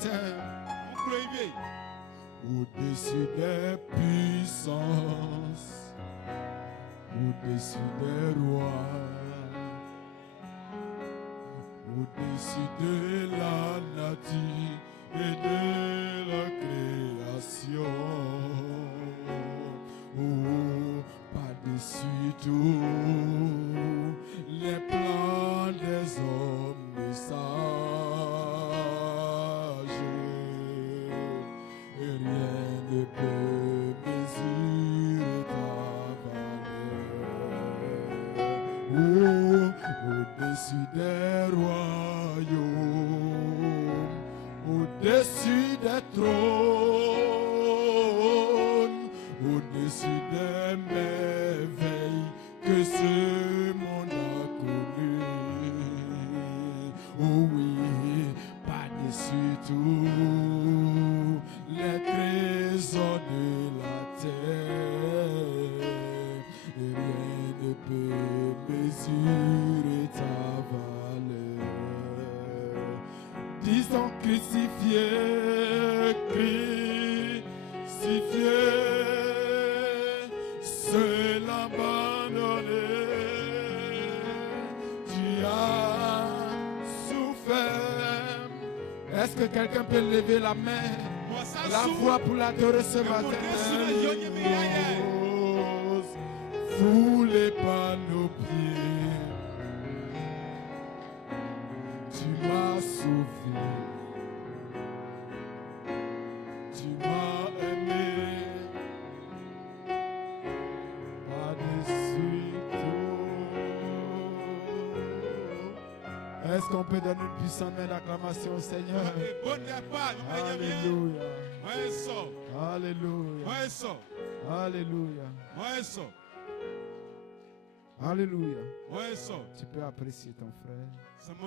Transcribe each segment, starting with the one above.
matin. Au-dessus des puissances, au-dessus des rois, au-dessus de la nature et de la création. Oh, par-dessus tout les plans des hommes sages, et rien ne peut mesurer ta valeur. Oh, au-dessus des royaumes, au-dessus des trônes, au-dessus des merveilles que ce monde a connues. Oh oui, par-dessus tout les trésors de la terre, et rien ne peut mesurer ta valeur. Disons crucifié, crucifié, seul abandonné, tu as souffert. Est-ce que quelqu'un peut lever la main, la voix pour l'adorer ce matin? Foulé par nos pieds, tu m'as sauvé, tu m'as aimé, par-dessus tout. Est-ce qu'on peut donner une puissante main d'acclamation au Seigneur? Alléluia. Alléluia. Alléluia. Alléluia. Tu peux apprécier ton frère. Oh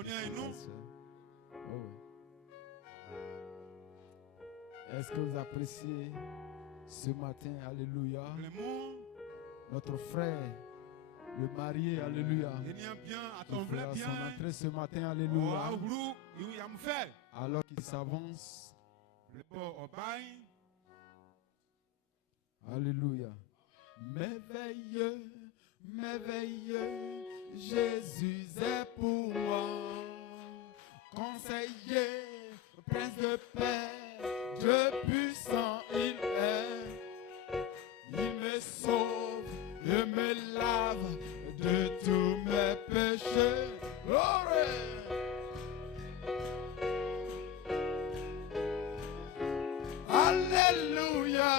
oui. Est-ce que vous appréciez ce matin? Alléluia. Notre frère, le marié, alléluia. Son frère à son entrée ce matin, alléluia. Alors qu'il s'avance. Alléluia. Merveilleux, merveilleux, Jésus est pour moi. Conseiller, prince de paix, Dieu puissant il est. Il me sauve et me lave de tous mes péchés. Gloire. Alléluia.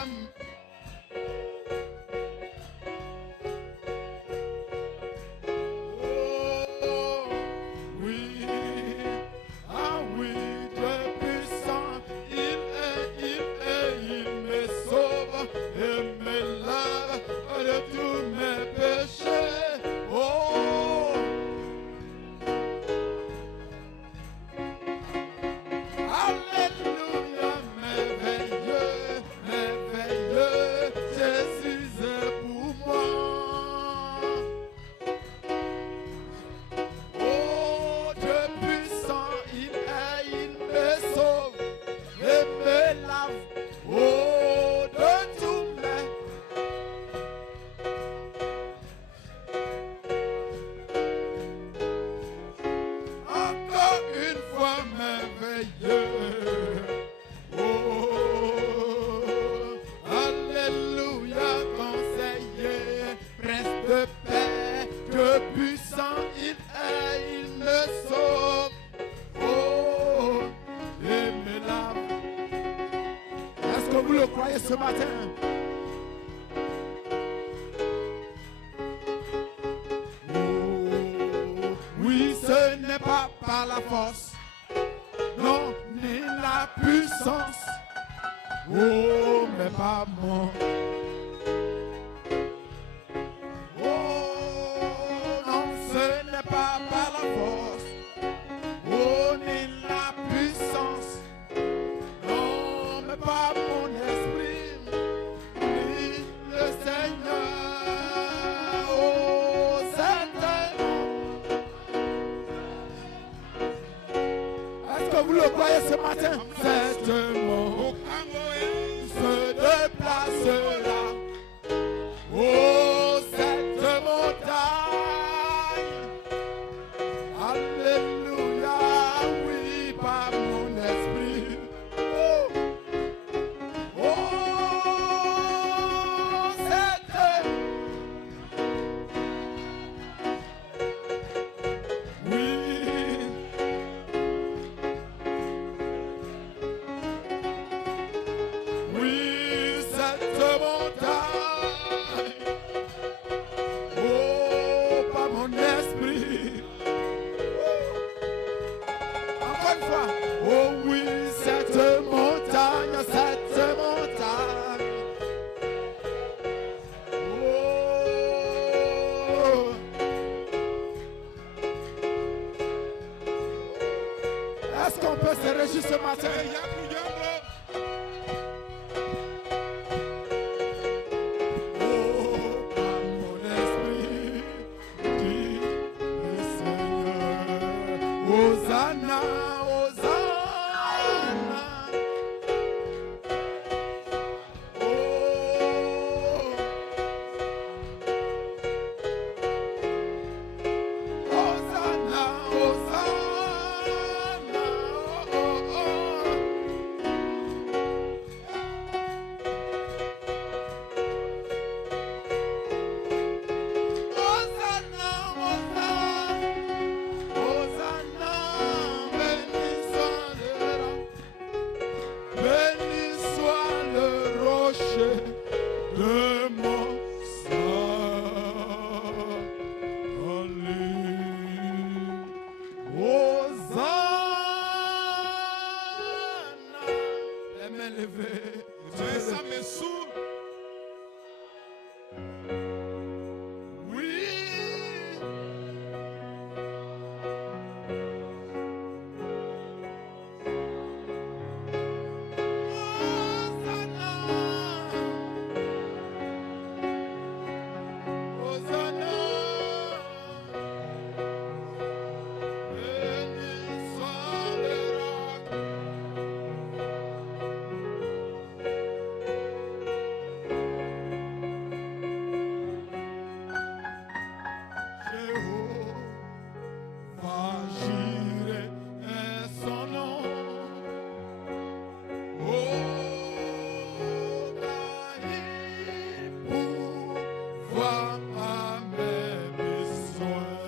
Ce matin, oui, ce n'est pas par la force, non, ni la puissance, oh, mais par moi. Oh, non, ce n'est pas par la force, oh, ni la puissance, non, mais par mon esprit. Vous le croyez ce matin? C'est ce matin. Hosanna, Hosanna. Oh, Hosanna, Hosanna. Oh, oh, Hosanna, Hosanna. Hosanna, béni soit le rocher de mon salut. Hosanna, les mains levées. Ça me saoule. Oui. Hosanna, béni soit le roc. Jéhovah Jireh est son nom. Oh, pourvoir à mes besoins.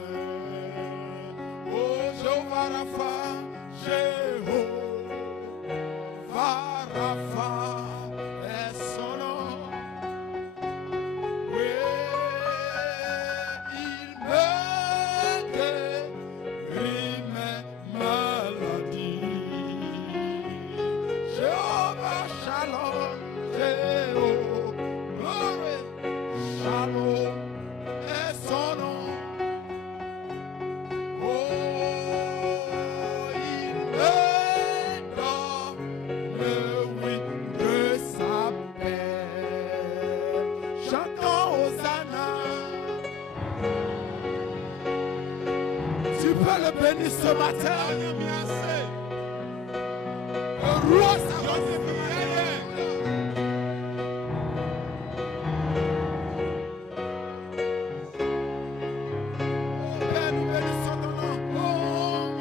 Oh, Jéhovah Rapha, Jéhovah Rapha est son nom. Oui, il me guérit mes maladies. Jéhovah Shalom, Jéhovah Shalom est son nom. Oh, il me donne, oui, de sa paix. Chantons Hosanna. Tu peux le bénir ce matin. Le roi s'avance. Père, nous bénissons ton nom. Oh,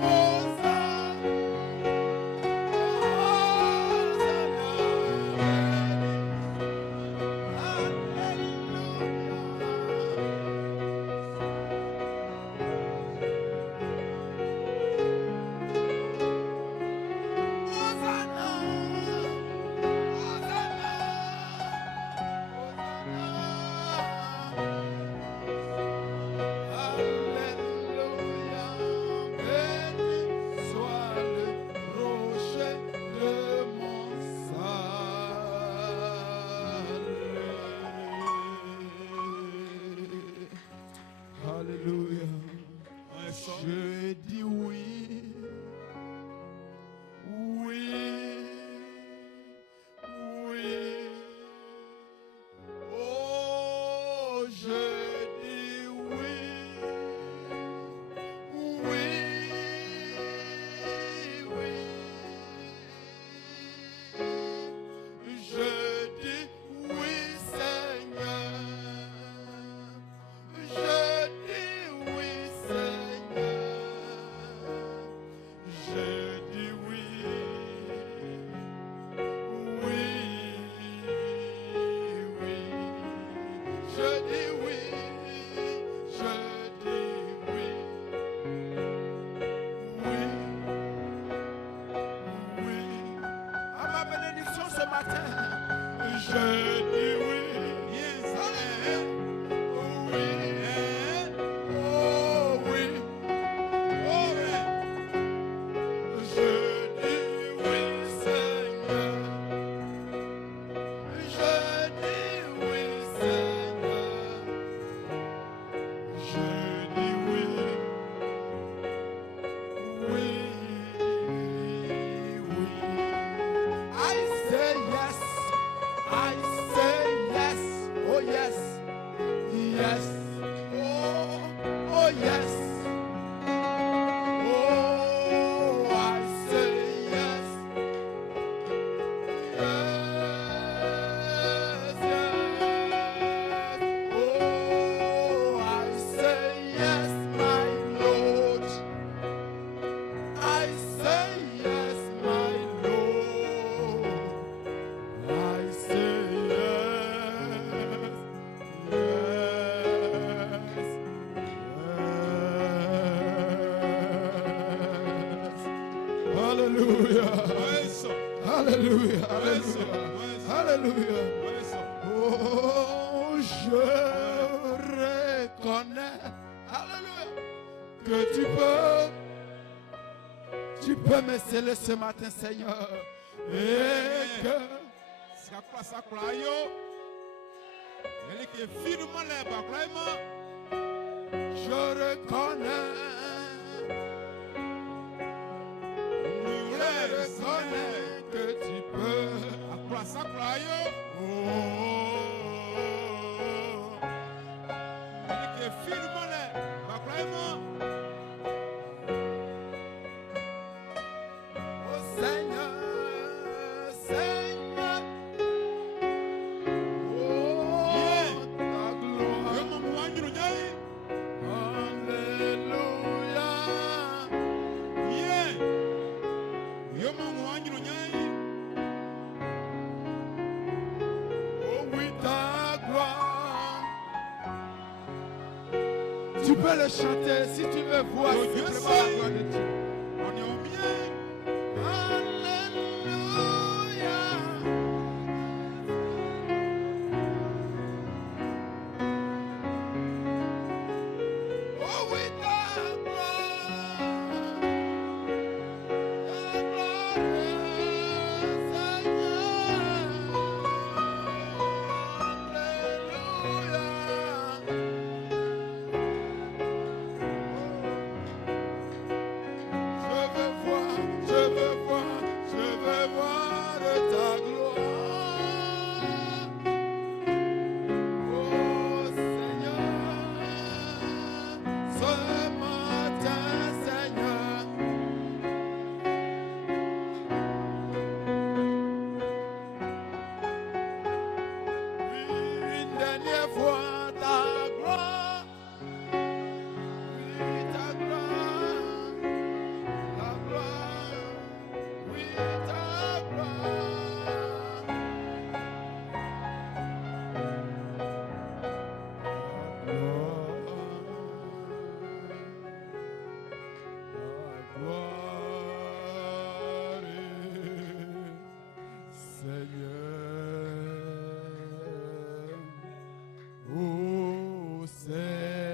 Hosanna. Hosanna. Alléluia. Alléluia. Oh, je reconnais. Alléluia. Que tu peux me sceller ce matin, Seigneur. Et que je reconnais. Je reconnais que tu peux. Tu peux le chanter si tu veux voir simplement la gloire de Dieu. Alléluia. Oh oui, ta gloire. Ta gloire, Seigneur.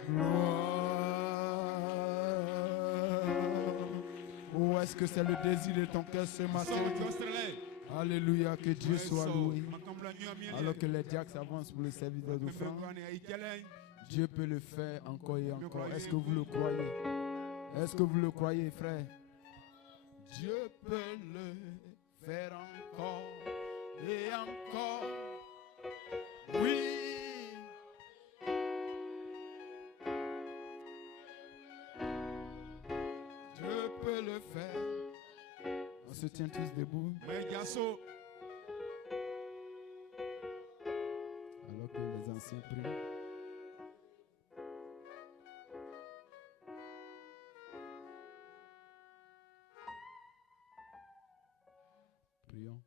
Alléluia. Est-ce que c'est le désir de ton cœur ce matin? Alléluia, que Dieu soit loué. Alors que les diacres s'avancent pour le service d'offrande, Dieu peut le faire encore et encore. Est-ce que vous le croyez? Est-ce que vous le croyez, frère? Dieu peut le faire encore et encore. Oui. Dieu peut le faire. On se tient tous debout. Alors que les anciens prient. Prions.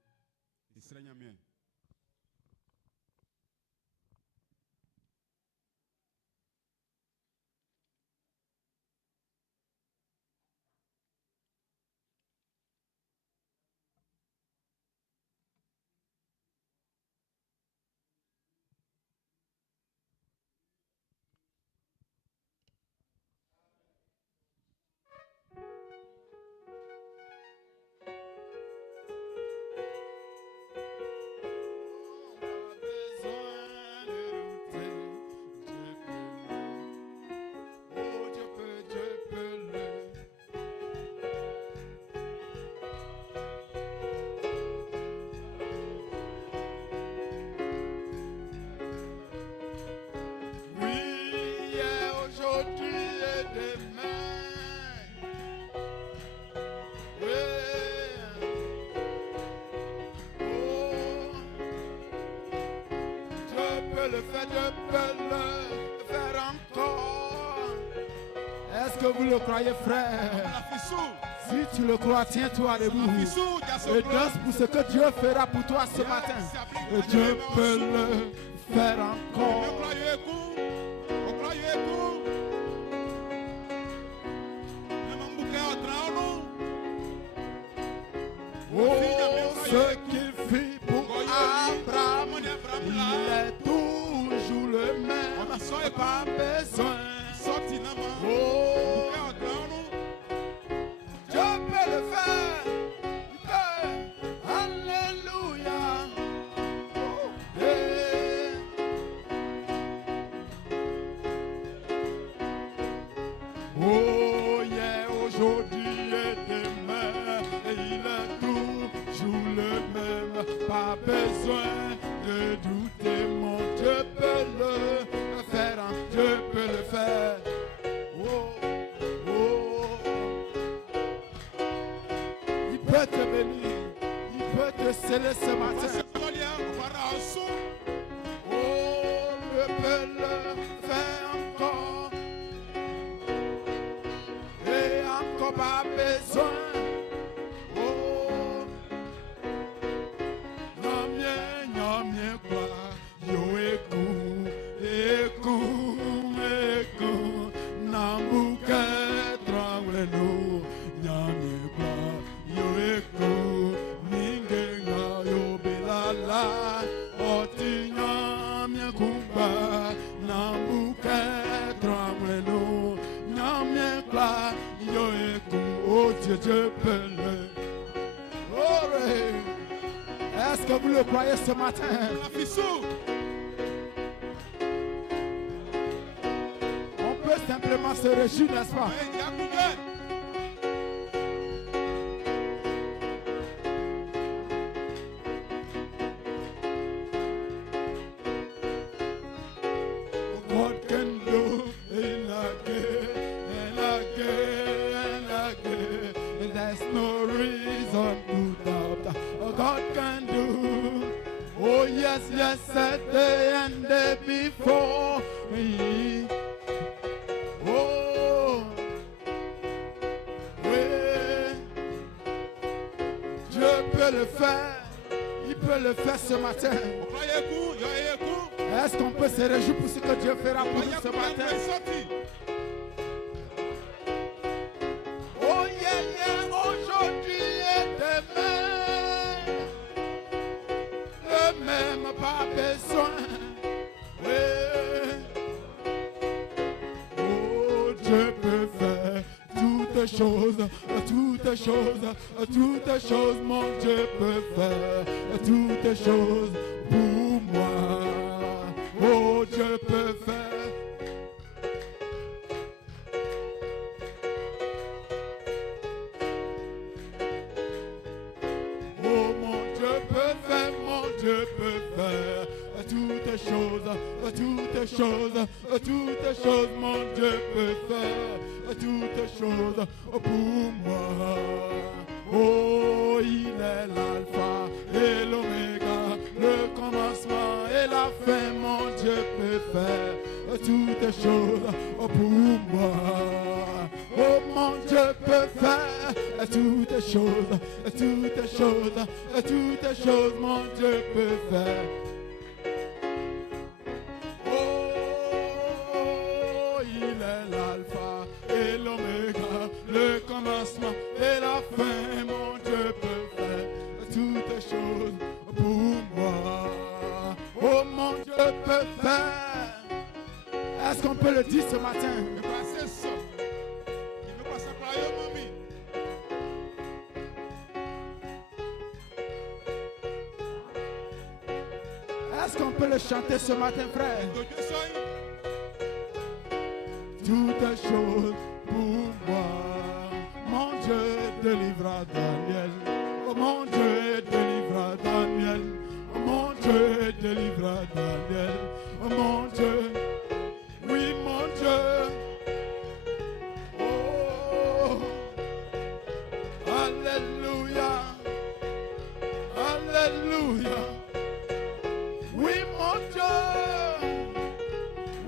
Le fait de le faire encore. Est-ce que vous le croyez, frère? Si tu le crois, tiens-toi debout et danse pour ce que Dieu fera pour toi ce matin. Et Dieu peut le faire encore. ce qu'il fit pour Abraham, il est toujours le même. Pas besoin. Oh, Dieu peut le faire. Il peut. Alléluia. Oh, yeah. Oh, yeah, aujourd'hui et demain, et il est toujours le même. Pas besoin de douter, mon Dieu peut le faire. Dieu peut le faire. Oh, oh. Il peut te bénir. Il peut te sceller ce matin. Oh, Dieu peut le faire encore. Et encore pas besoin. Oh, non mien quoi. Yo écoute, Nambuke trangle no. Nyamie kwa. Yo écoute, Ningenga yo belala. Oti nyamie kumba. Nambuke trangle no. Nyamie kwa. Yo écoute, oh Dieu peut le. Oh, est-ce que vous le croyez ce matin? On peut simplement se réjouir, n'est-ce pas? God can do it again and again and again. There's no reason to doubt. God can do. Oh yes, yesterday and day before me. Oh, oui. Dieu peut le faire. Il peut le faire ce matin. Est-ce qu'on peut se réjouir pour ce que Dieu fera pour nous ce matin? Oh yeah, yeah, aujourd'hui et demain, le même pas besoin. Oui. Oh, Dieu peut faire toutes choses, toutes choses, mon Dieu peut faire toutes choses pour moi. Oh, Dieu peut faire. Oh, mon Dieu peut faire, mon Dieu peut faire toutes choses, mon Dieu peut faire toutes choses pour moi. Oh, il est l'alpha et l'oméga, le commencement et la fin, mon Dieu peut faire toutes choses pour moi. Oh, mon Dieu peut faire toutes choses, mon Dieu peut faire. Oh, il est l'alpha et l'oméga, le commencement et la fin, mon Dieu peut faire toutes choses pour moi. Oh, mon Dieu peut faire. Est-ce qu'on peut le dire ce matin? Est-ce qu'on peut le chanter ce matin, frère? Toutes choses pour moi. Mon Dieu délivra Daniel. Oh, mon Dieu délivra Daniel. Oh, mon Dieu délivra Daniel. Oh, mon Dieu. Oui, mon Dieu. Oh, alléluia. Alléluia. Oui, mon Dieu.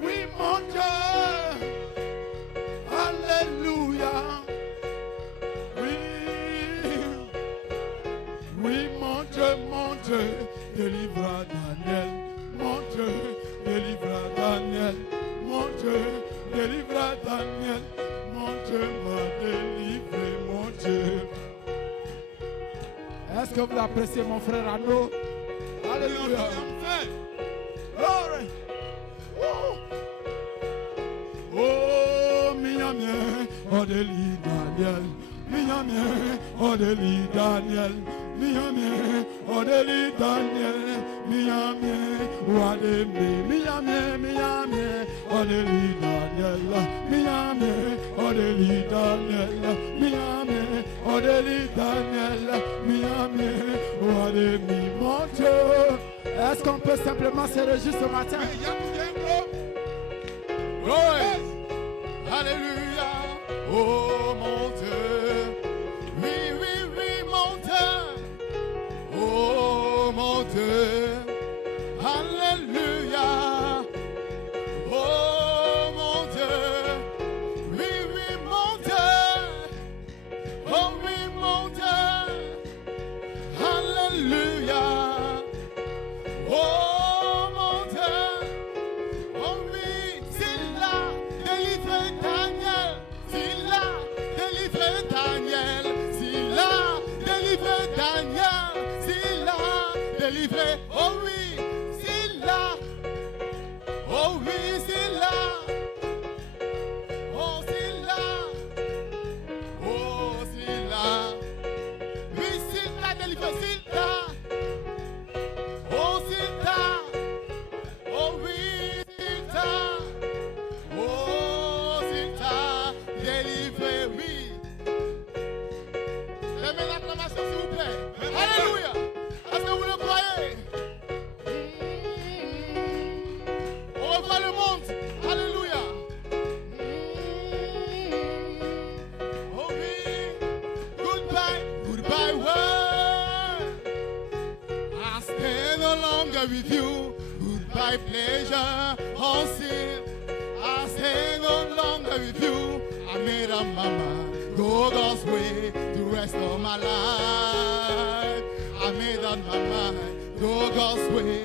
Oui, mon Dieu. Alléluia. Est-ce que vous appréciez mon frère Arnaud? Alléluia. Glory. Oh, Miami, Odeli Daniel. Miami, Odeli Daniel. Miami, Odeli Daniel. Miami, Wademi. Miami, Miami, Odeli Daniel. Miami, Odeli Daniel. Miami, Odeli Daniel. Miami, Wademi. Mon Dieu, est-ce qu'on peut simplement se réjouir ce matin? Glory. Alléluia. Oh mon Dieu. Oui, oui, oui, mon Dieu. Oh mon Dieu. Alléluia. Oh mon Dieu. Oui, oui, mon Dieu. Oh oui, mon Dieu. Alléluia. Oh mon Dieu. Oh oui, s'il a délivré Daniel, s'il a délivré Daniel, s'il a délivré Daniel, s'il a délivré, oh oui, s'il a, oh oui, s'il a, oh s'il a, oh s'il a, oui, s'il t'a délivré, s'il t'a, oh s'il t'a, oh oui, s'il t'a, oh s'il t'a délivré, oui. Levez l'acclamation s'il vous plaît. Alléluia. Est-ce que vous le croyez? On revoit le monde. Alléluia. Oh oui. Goodbye, goodbye world. I stay no longer with you. Goodbye pleasure on sin. I stay no longer with you. I made up my mind. Go God's way the rest of my life. I made up my mind. Go God's way.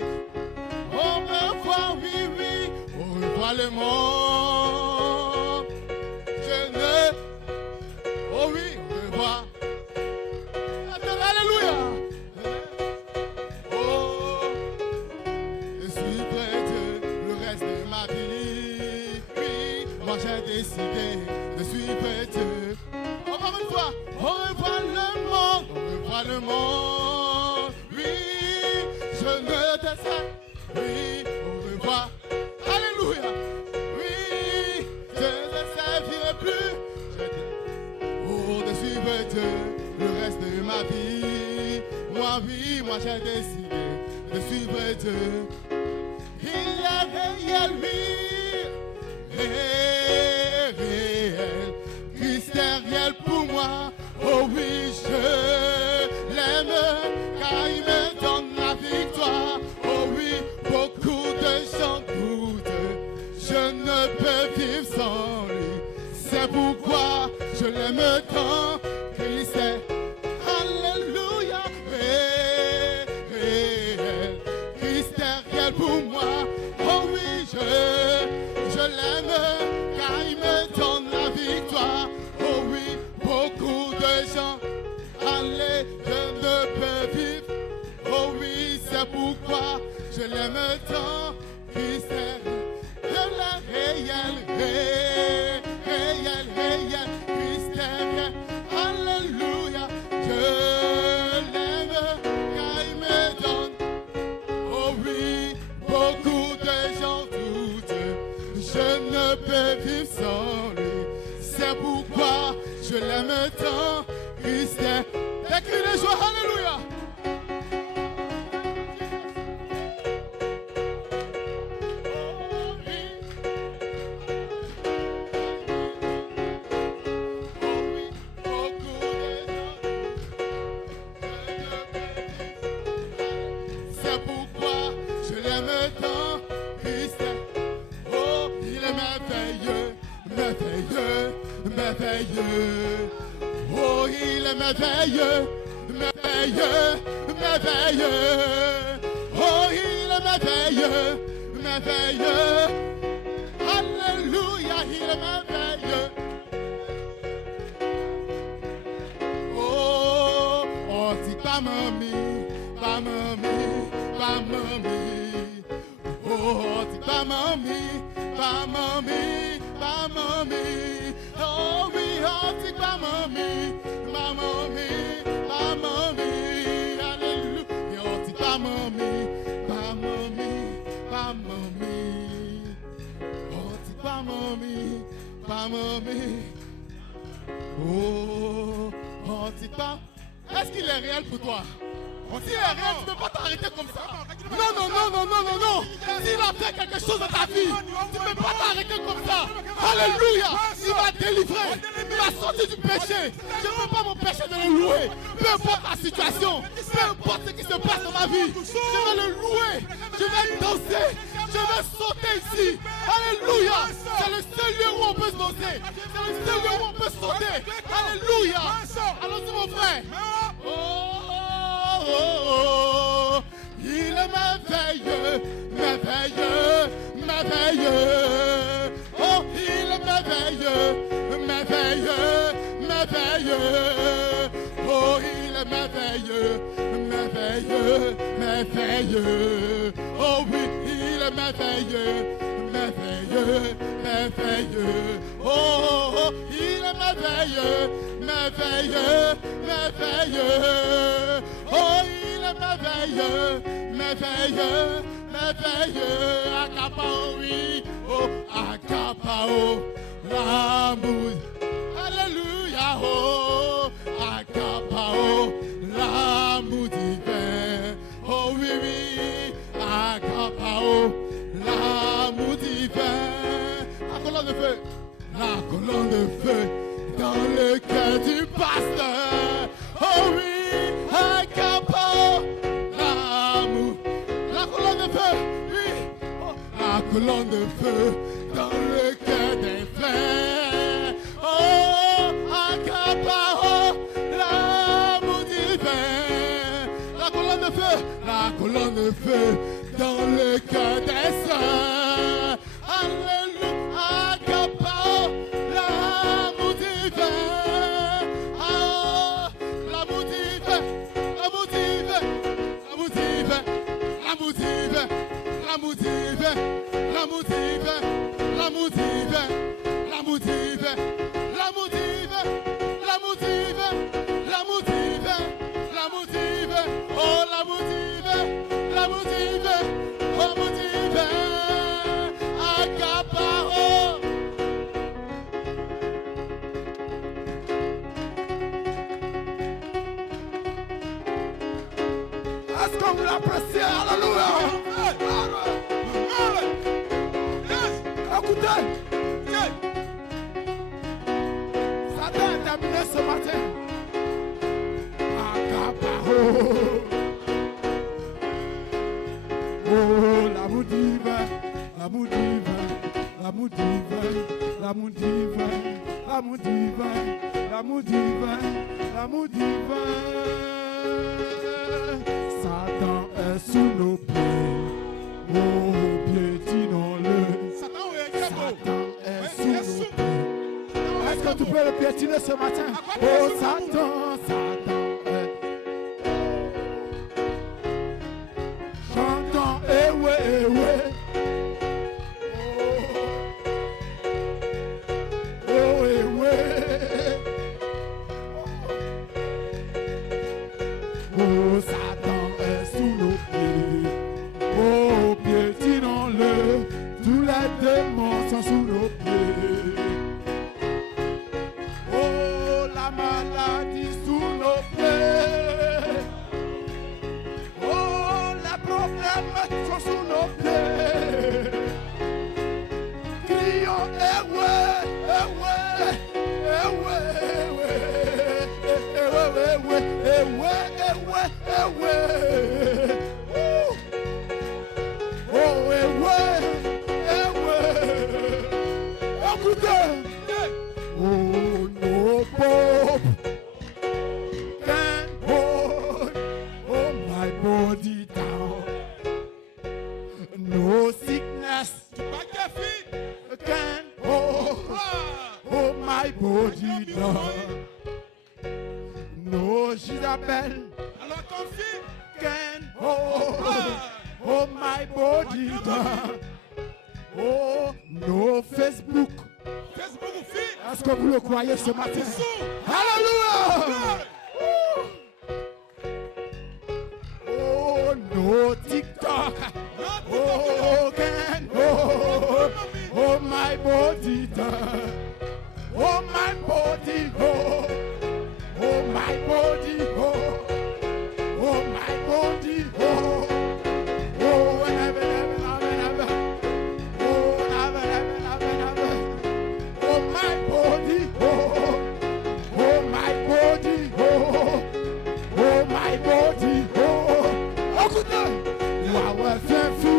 Au revoir, oui, oui. Au revoir le monde. Je ne. Oh oui, au revoir. Alléluia. Oh, je suis prêt le reste de ma vie. Oui, moi j'ai décidé, je suis prêt. Encore une fois, au revoir le monde, au revoir le monde. Oui, je ne te sais. Oui, au revoir. Alléluia. Oui, je ne servirai plus. Oh, de suivre Dieu le reste de ma vie. Moi, oui, moi j'ai décidé de suivre Dieu. Il est réel, oui, réel. Christ est réel pour moi. Oh oui, je l'aime, car il me donne la victoire. Oh oui, beaucoup de gens doutent. Je ne peux vivre sans lui. C'est pourquoi je l'aime tant. Christ est, alléluia, réel. Christ est réel pour moi. Oh oui, je l'aime, car il me donne la victoire. Oh oui, beaucoup de gens, allez, je ne peux vivre. Oh oui, c'est pourquoi je l'aime tant. Christ est réel, réel, réel. Christ est réel, alléluia. Je l'aime, car il me donne. Oh oui, beaucoup de gens doutent. Je ne peux vivre sans lui. C'est pourquoi je l'aime tant. Christ est. Des cris de joie, alléluia. C'est pourquoi je l'aime tant, Christ. Oh, il est merveilleux, merveilleux, merveilleux. Oh, il est merveilleux, merveilleux, merveilleux. Oh, il est merveilleux, merveilleux. Alléluia, il est merveilleux. Oh, oh, si pas mamie, pas mamie, pas mamie. Oh, t'es pas mamie, pas mamie, pas mamie. Oh oui, oh, t'es pas mamie, pas mamie, pas mamie. Alléluia, oh, t'es pas mamie, pas mamie, pas mamie. Oh, t'es pas mamie, pas mamie. Oh, oh, t'es pas. Est-ce qu'il est réel pour toi? S'il est réel, tu ne peux pas t'arrêter comme ça. Non, non, non, non, non, non, non. S'il a fait quelque chose dans ta vie, tu ne peux pas t'arrêter comme ça. Alléluia. Il va délivrer. Il va sortir du péché. Je ne veux pas m'empêcher de le louer. Peu importe la situation, peu importe ce qui se passe dans ma vie, je vais le louer. Je vais danser. Je vais sauter ici. Alléluia. C'est le seul lieu où on peut se danser. C'est le seul lieu où on peut sauter. Alléluia. Allons-y, mon frère. Oh, oh, oh. Il est merveilleux, merveilleux, merveilleux. Oh, il est merveilleux, merveilleux, merveilleux. Oh, il est merveilleux, merveilleux, merveilleux. Oh oui, il est merveilleux, merveilleux, merveilleux. Oh, oh, oh, il est merveilleux, merveilleux, merveilleux. Oh, il est merveilleux, merveilleux, merveilleux. Akapao, oui, oh, Akapao, l'amour. Alléluia, oh, Akapao, l'amour divin. Oh oui, oui, Akapao, l'amour divin. La colonne de feu, la colonne de feu dans le cœur du pasteur. Oh oui, Akapao, l'amour. La colonne de feu, oui, oh, la colonne de feu dans le cœur des frères. Oh, Akapao, l'amour divin. La colonne de feu dans le cœur des sœurs. Alléluia, Akapao, l'amour divin. Ah, l'amour divin, l'amour divin, l'amour divin, l'amour divin, l'amour divin, l'amour divin, l'amour divin, l'amour divin, l'amour divin, l'amour divin, l'amour divin, l'amour divin, oh l'amour divin, l'amour divin, l'amour divin, Akapao. Est-ce que vous l'appréciez? Alléluia. Écoutez, Satan est terminé ce matin. Akapao. Oh, l'amour divin, l'amour divin, l'amour divin, l'amour divin, l'amour divin, l'amour divin, l'amour divin. Satan est sous nos pieds. Oh, piétinons-le. Satan est sous nos pieds. Est-ce que tu peux le piétiner ce matin? Oh, Satan, Satan est. Chantons, eh ouais, eh ouais. Oh, oh, eh ouais. Oh, Satan est sous nos pieds. Oh, piétinons-le. Tous les démons sont sous nos pieds. Oh, la maladie sous nos pieds. Oh, les problèmes sont sous nos pieds. Crions, eh ouais, eh ouais, eh ouais, eh ouais, eh ouais, eh ouais, eh ouais, eh ouais. Oh, eh ouais, eh ouais. Écoutez. Oh, no Pope can hold, oh my body down. No sickness can hold, oh my body down. No Isabelle. Alors ton fils. Can oh my body. Oh no Facebook. Facebook ou fille. Est-ce que vous le croyez ce matin? Alléluia. Oh no TikTok. Oh can oh my body. Oh my body. Oh my body. Oh my body. Oh never. Oh my body. Oh my body. Oh my body. Écoutez, ouais, fais fou.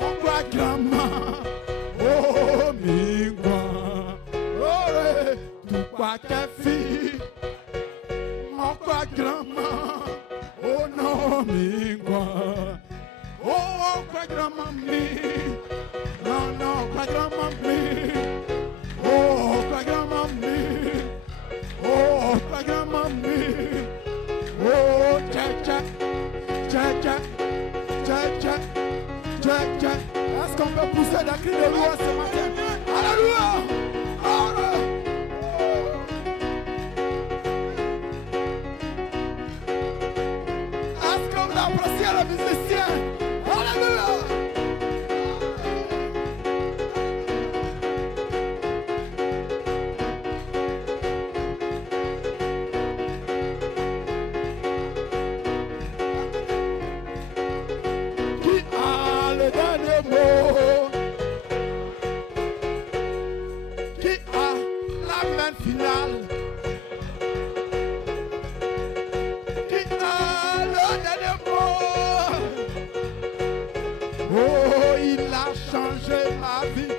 On croit grand-maman. Oh, mingwa. Oh, tout quoi ta fille. On croit grand-maman. Oh non, mingwa. Oh, quoi grand-maman. Non, quoi grand-maman. Oh, quoi grand-maman. Oh, quoi grand-maman. Oh, tcha. Est-ce qu'on peut pousser des cris de loi ce matin? Alléluia! Est-ce qu'on vous apprécie les musiciens? Alléluia! Qui a la main finale? Qui a le dernier mot? Oh, il a changé ma vie.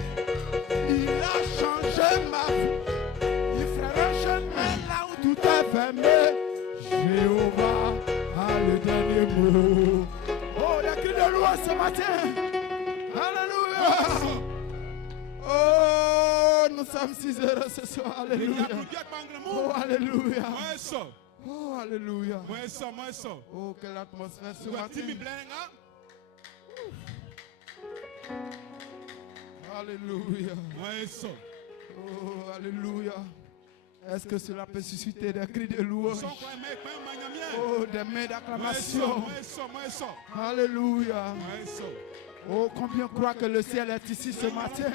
Il a changé ma vie. Il ferait un chemin là où tout est fermé. Jéhovah a le dernier mot. Oh, il y a cri de loi ce matin. Alléluia. Oh, nous sommes 6 heures ce soir. Alléluia. Oh, alléluia. Oh, alléluia. Oh, quelle atmosphère ce matin. Alléluia. Oh, alléluia. Est-ce que cela peut susciter des cris de louange? Oh, des mains d'acclamation. Alléluia. Oh, combien croient que le ciel est ici ce matin?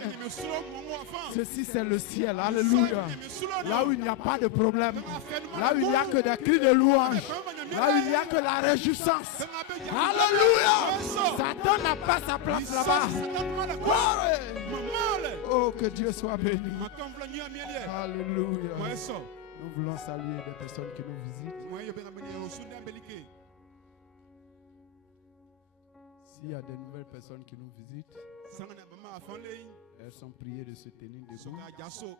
Ceci, c'est le ciel. Alléluia. Là où il n'y a pas de problème. Là où il n'y a que des cris de louange. Là où il n'y a que la réjouissance. Alléluia. Satan n'a pas sa place là-bas. Oh, que Dieu soit béni. Alléluia. Nous voulons saluer des personnes qui nous visitent. S'il y a des nouvelles personnes qui nous visitent, elles sont priées de se tenir debout.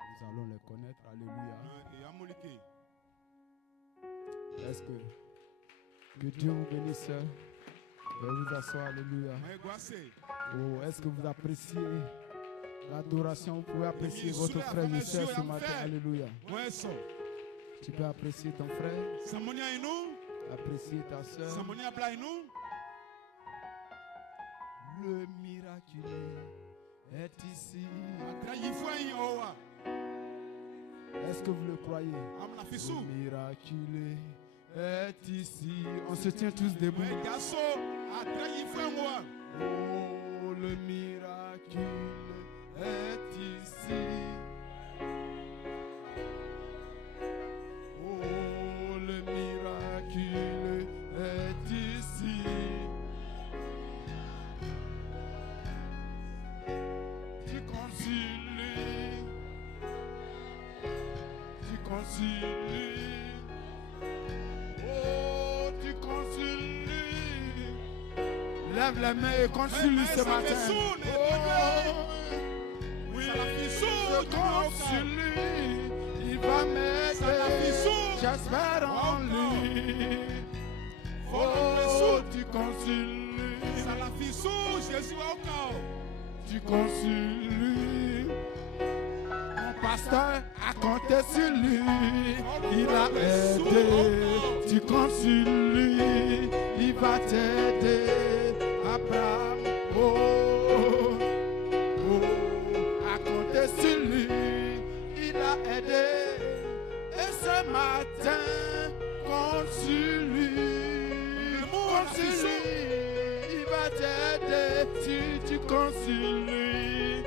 Nous allons les connaître. Alléluia. Est-ce que Dieu vous bénisse? Veuillez vous asseoir. Alléluia. Oh, est-ce que vous appréciez l'adoration? Vous pouvez apprécier votre frère et soeur ce matin. Alléluia. Tu peux apprécier ton frère. Apprécier ta soeur. Le miraculé est ici. Est-ce que vous le croyez? Le miraculé est ici. On se tient tous debout. Oh, le miraculé est ici. Oh, le miraculé est ici. Tu concilies. Tu concilies. Oh, tu concilies. Lève les mains et concilie ce matin. Je concilie. Il va m'aider. J'espère en lui. Oh, tu concilies. Tu concilies. Mon pasteur à compter sur lui. Il a aidé, tu comptes sur lui. Il va t'aider, Abraham. Oh, à compter sur lui. Il a aidé. Et ce matin, compte sur lui. Compte sur lui. Il va t'aider si tu comptes sur lui.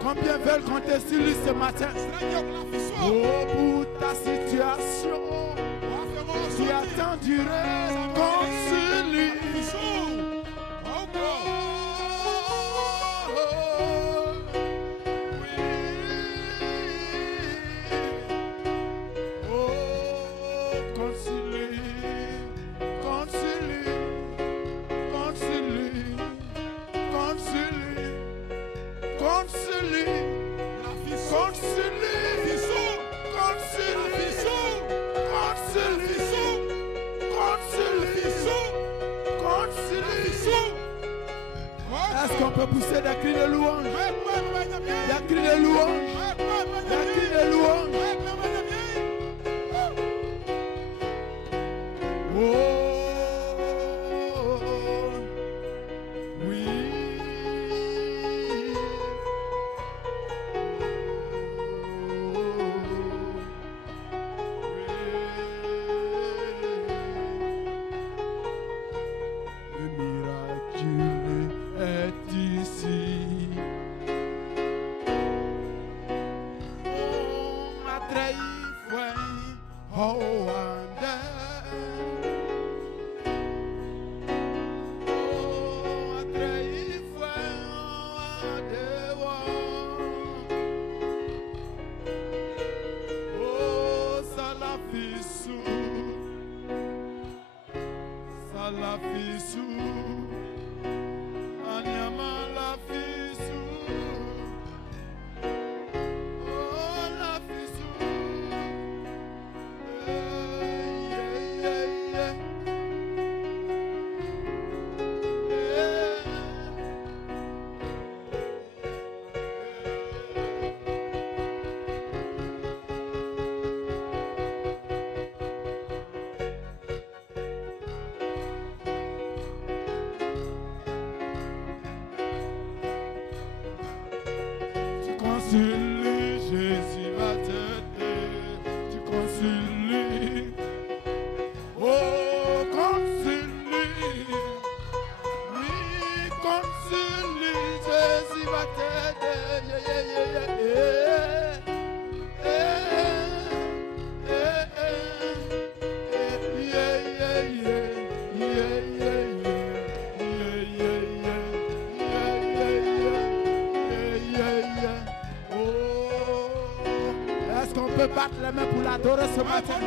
Combien veulent compter sur lui ce matin? Oh, pour ta situation qui a tant duré, compte sur lui. Est-ce qu'on peut pousser des cris de louange? Des cris de louange. Des cris de louange. Sur lui, Jésus va t'aider. Tu comptes sur lui. Oh, compte sur lui. Oui, compte sur lui. Jésus va t'aider. Yeah, yeah, yeah, On peut battre les mains pour l'adorer ce matin.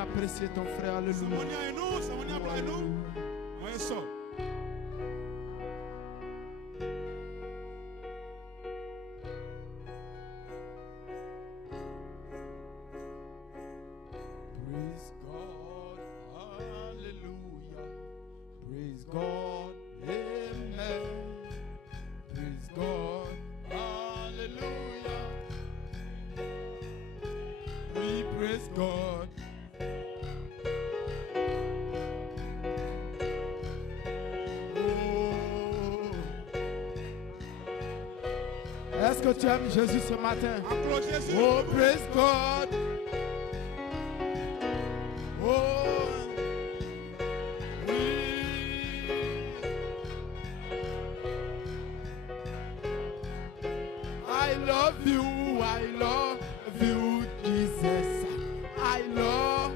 Apprécier ton frère, alléluia. Praise God, hallelujah. Praise God, amen. Praise God, hallelujah. We praise God. Est-ce que tu aimes Jésus ce matin? Oh, praise God. Oh, oui. I love you, Jesus. I love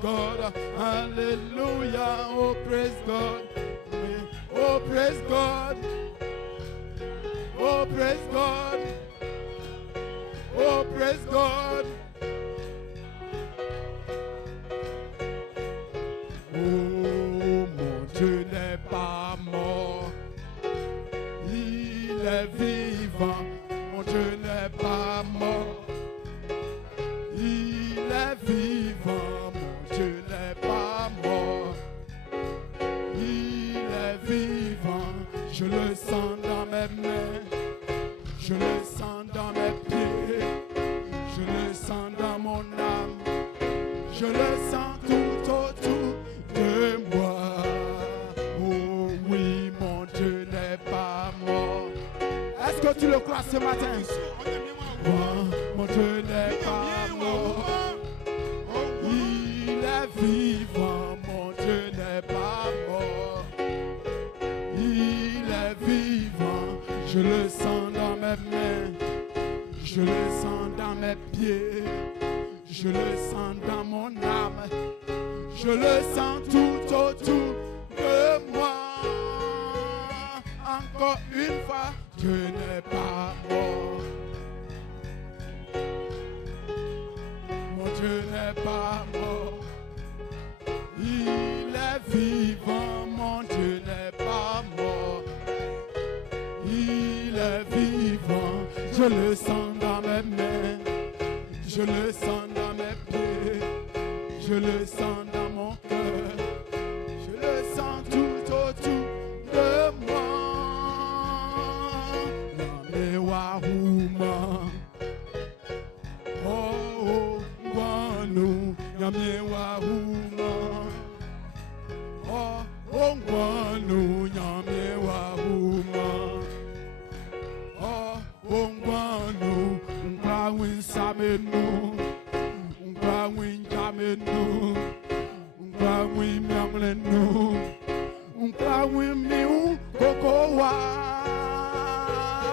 God. Hallelujah. Oh, praise God. Oh, praise God. Oh, praise God. Oh, praise God. Oh, mon Dieu n'est pas mort. Il est vivant. Mon Dieu n'est pas mort. Il est vivant. Mon Dieu n'est pas mort. Il est vivant. Je le sens dans mes mains. Je le sens dans mes pieds. Je le sens dans mon âme. Je le sens tout autour de moi. Oh oui, mon Dieu n'est pas mort. Est-ce que tu le crois ce matin? Oh, mon Dieu n'est pas mort. Il est vivant. Mon Dieu n'est pas mort. Il est vivant. Je le sens dans mes mains. Je le sens dans mes pieds. Je le sens dans mon âme. Je le sens tout autour de moi. Encore une fois, Dieu n'est pas mort. Mon Dieu n'est pas mort. Il est vivant. Mon Dieu n'est pas mort. Il est vivant. Je le sens dans mes mains. Je le sens dans mes pieds. Je le sens dans mon cœur. Je le sens tout autour de moi. Yame wahuma. Oh, guanu. Yame wahuma. Oh, guanu. Yame wahuma. Oh, guanu. Unglawin samenu. Unglawin jamenu. Unglawin miamlenu. Unglawin miu kokowa.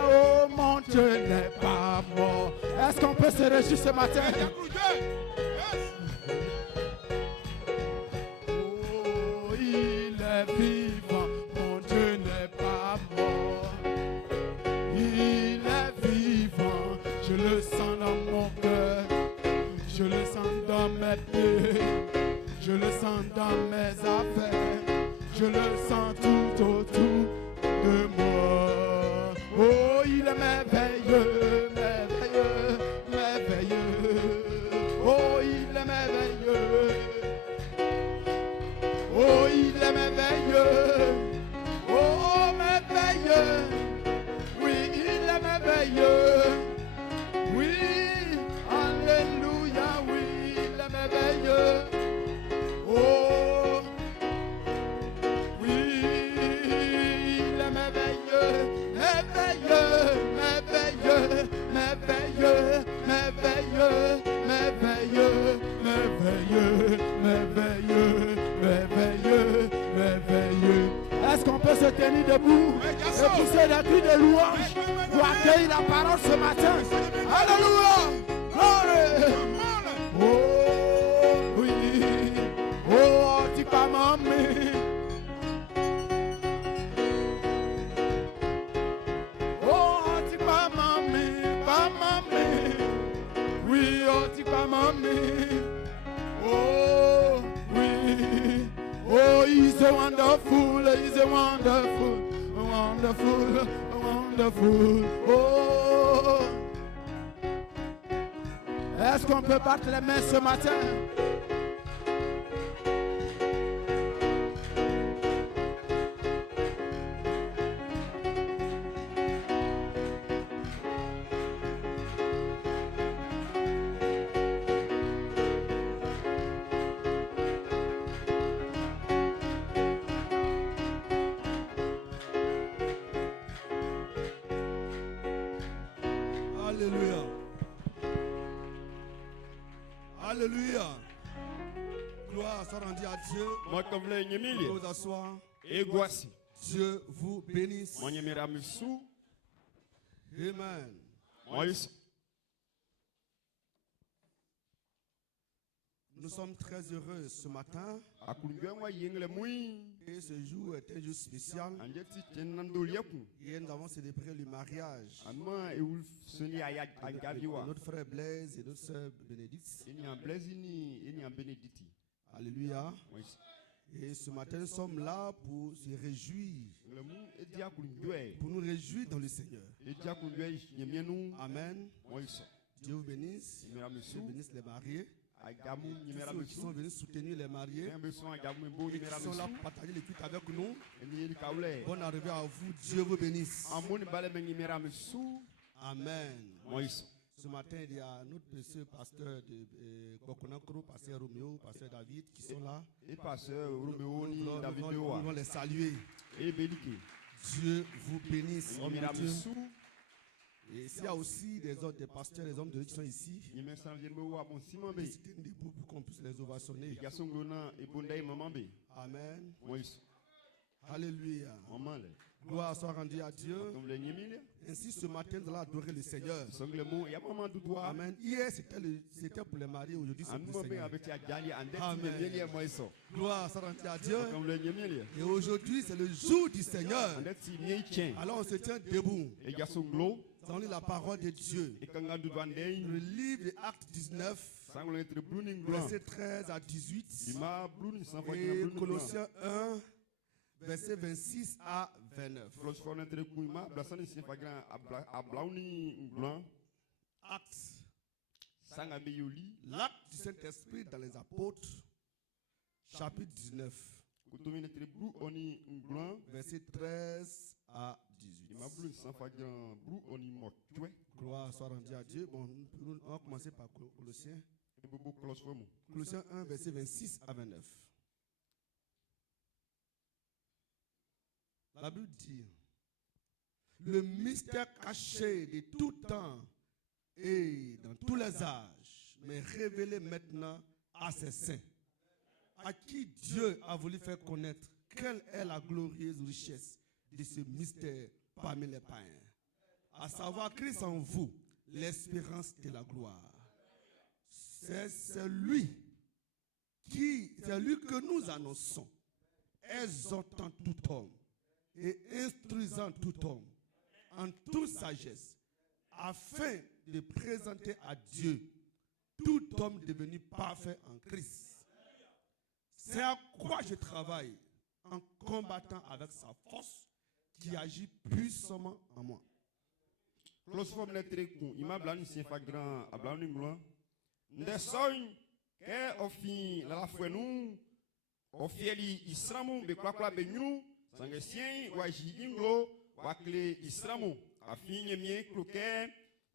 Oh, mon Dieu n'est pas mort. Est-ce qu'on peut se réjouir ce matin? Oh, il est vivant. Mon Dieu n'est pas mort. Il est vivant. Je le sens dans mon cœur. Je le sens dans mes pieds. Je le sens dans mes affaires. Je le sens tout autour de moi. Oh, il est merveilleux, merveilleux, merveilleux. Oh, il est merveilleux. Oh, il est merveilleux. Oh, merveilleux. Oui, il est merveilleux. Oui, alléluia, oui, il est merveilleux. Oh, oui, il est merveilleux, merveilleux, merveilleux, merveilleux, merveilleux, merveilleux, merveilleux, merveilleux, merveilleux, merveilleux. Est-ce qu'on peut se tenir debout et pousser des cris de louange pour accueillir la parole ce matin? Alléluia! Glory! Oh oui! Oh, tu pas mamie! Oh, tu pas mamie! Oui, oh, tu pas mamie! Oh, oui! Oh, he's a wonderful, he's a wonderful, wonderful, wonderful. Oh, est-ce qu'on peut battre les mains ce matin? Alléluia. Alléluia. Gloire soit rendue à Dieu. Vous vous asseoir. Dieu vous bénisse. Amen. Nous sommes très heureux ce matin. Et ce jour est un jour spécial. Hier, nous avons célébré le mariage de notre frère Blaise et notre soeur Bénédicte. Alléluia. Et ce matin, nous sommes là pour se réjouir. Pour nous réjouir dans le Seigneur. Amen. Dieu vous bénisse. Dieu bénisse les mariés. Ceux qui sont venus soutenir les mariés. Et qui sont là pour partager les cuites avec nous. Bonne arrivée à vous. Dieu vous bénisse. Amen. Ce matin, il y a notre précieux pasteur de Bokonakro, pasteur Roméo, pasteur David qui sont là. Et pasteur Roméo, David, nous allons les saluer. Dieu vous bénisse. Et s'il y a aussi des autres, des pasteurs, des hommes de Dieu qui sont ici, c'était debout pour qu'on puisse les ovationner. Amen. Alléluia. Gloire soit rendue à Dieu. Ainsi, ce matin, nous allons adorer le Seigneur. Amen. Hier, c'était pour les mariés. Aujourd'hui, c'est pour le Seigneur. Amen. Gloire soit rendue à Dieu. Et aujourd'hui, c'est le jour du Seigneur. Alors, on se tient debout. On lit la parole de Dieu. Le livre des Actes 19, versets 13 à 18. Et Colossiens 1. Verset 26 à 29. Actes. L'acte du Saint-Esprit dans les apôtres, chapitre 19. Verset 13 à 18. Gloire soit rendue à Dieu. Bon, on va commencer par Colossiens. Colossiens 1, verset 26 à 29. La Bible dit, le mystère caché de tout temps et dans tous les âges, mais révélé maintenant à ses saints, à qui Dieu a voulu faire connaître quelle est la glorieuse richesse de ce mystère parmi les païens, à savoir Christ en vous, l'espérance de la gloire. C'est lui que nous annonçons, exhortant tout homme et instruisant tout homme en toute sagesse, afin de présenter à Dieu tout homme devenu parfait en Christ. C'est à quoi je travaille en combattant avec sa force qui agit puissamment en moi. Sangesien waji inglo wakle islamu afinye mie kloke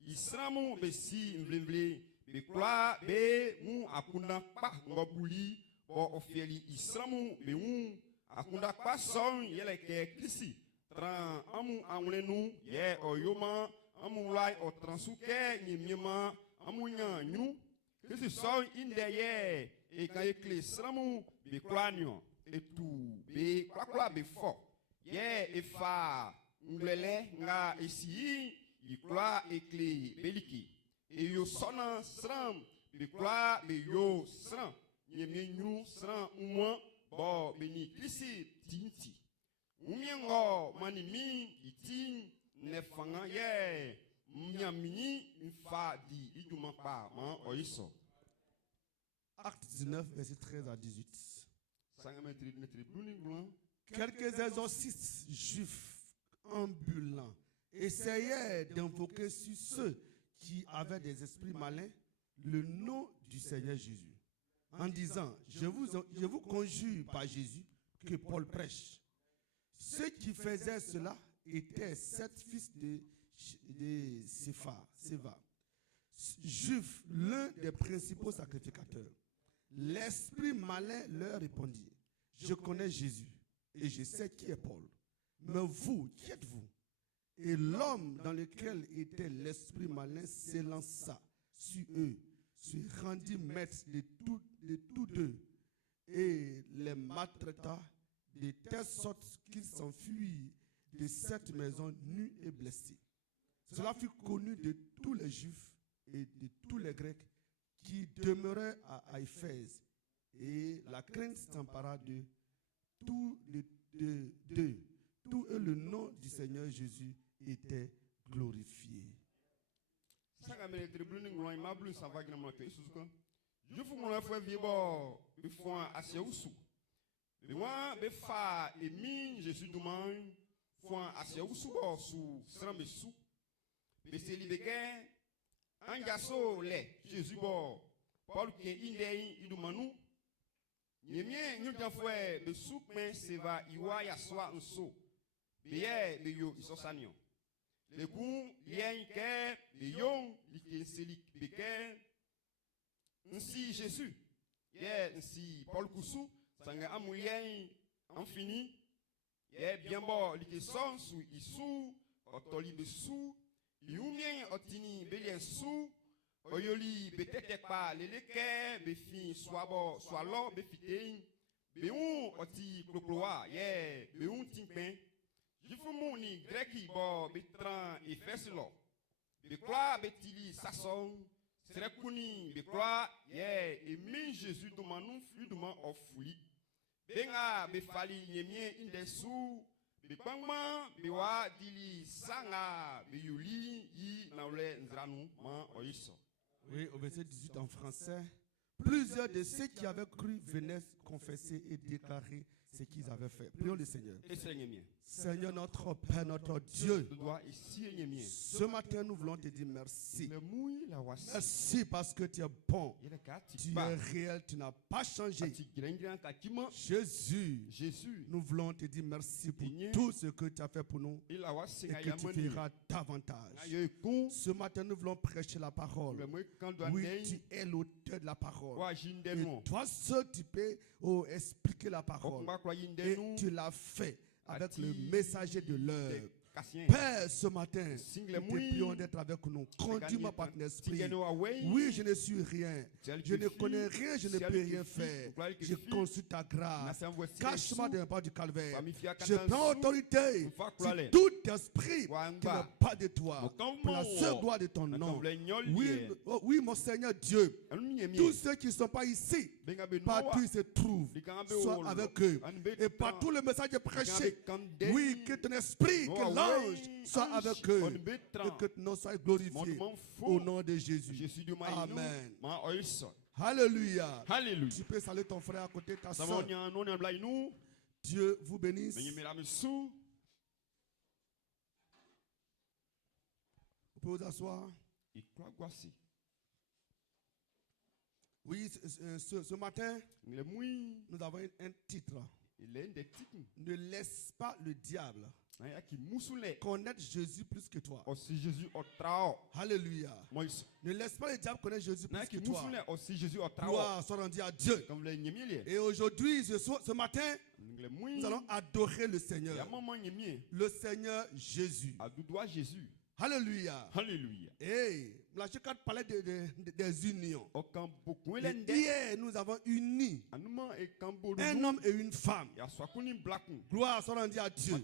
islamu besi mvlemvle bekla be mu akunda pa ngobuli bo ofieli islamu be mu akunda pa son yeleke krisi tran amu anwlenu ye oyoma amu lai o transuke nyemyema amu nyanyu krisi son indeye e kayekle islamu beklanyo et tout be kwakwa be fort ye efa nglele nga esi ikwa ekle beliki e yo sona sram be kwa be yo sram ye menyu sram umwa bo beni krisi tinti umyengo manimi itin nefanga ye mnyamini mfa di iduma pa ma oiso. Acte 19 verset 13 à 18. Quelques exorcistes juifs ambulants essayaient d'invoquer sur ceux qui avaient des esprits malins le nom du Seigneur Jésus, en disant, je vous conjure par Jésus que Paul prêche. Ceux qui faisaient cela étaient 7 fils de Séva, juifs, l'un des principaux sacrificateurs. L'esprit malin leur répondit, je connais Jésus et je sais qui est Paul. Mais vous, qui êtes-vous? Et l'homme dans lequel était l'esprit malin s'élança sur eux, se rendit maître de tous deux et les maltraita de telle sorte qu'ils s'enfuirent de cette maison nus et blessés. Cela fut connu de tous les Juifs et de tous les Grecs qui demeurait à Éphèse. Et la crainte s'empara de tout et le nom du Seigneur Jésus était glorifié. le goût lien que le yon l'ikeselik beke ainsi Jésus ainsi Paul Koussou sanga amulien infini bien bon l'ikeson sous isu otoli besou yumien otini belien sous oyoli betete pa leleke befi soit bon soit lo befite beun oti klokloa beun timpin Jifumuni greki bo betran efeslo. Bekwa betili sason. Serekuni bekwa emi Jésus domanu fluidement ofuli. Benga befali nyemie indesu. Bekpangma bewa dili sanga beyuli yi naule nzranu man oiso. Oui, au verset 18 en français. Plusieurs de ceux qui avaient cru venaient confesser et déclarer ce qu'ils avaient fait. Prions le Seigneur. Seigneur notre Père, notre Dieu, ce matin nous voulons te dire merci. Merci parce que tu es bon, tu es réel, tu n'as pas changé. Jésus, nous voulons te dire merci pour tout ce que tu as fait pour nous et que tu feras davantage. Ce matin nous voulons prêcher la parole. Oui, tu es l'auteur de la parole. Et toi seul tu peux expliquer la parole. Et tu l'as fait avec le messager de l'heure. Père, ce matin, nous te prions d'être avec nous. Conduis-moi par ton esprit. Oui, je ne suis rien. Je ne connais rien, je ne peux rien faire. Je consulte ta grâce. Cache-moi dans le pas du calvaire. Je prends autorité sur tout esprit qui n'est pas de toi. Pour la seule gloire de ton nom. Oui, mon Seigneur Dieu. Tous ceux qui ne sont pas ici, partout ils se trouvent, sois avec eux. Et par tout le message prêché, oui, que ton esprit, que l'ange soit avec eux et que ton nom soit glorifié au nom de Jésus. Amen. Alléluia. Tu peux saluer ton frère à côté de ta soeur. Dieu vous bénisse. Vous pouvez vous asseoir. Oui, ce matin, nous avons un titre. Ne laisse pas le diable connaître Jésus plus que toi. Alléluia. Ne laisse pas le diable connaître Jésus plus que toi. Gloire soit rendue à Dieu. Et aujourd'hui, ce matin, nous allons adorer le Seigneur. Le Seigneur Jésus. Alléluia. Et la Chicane parlait des unions. Hier, nous avons uni un homme et une femme. Gloire soit rendue à Dieu.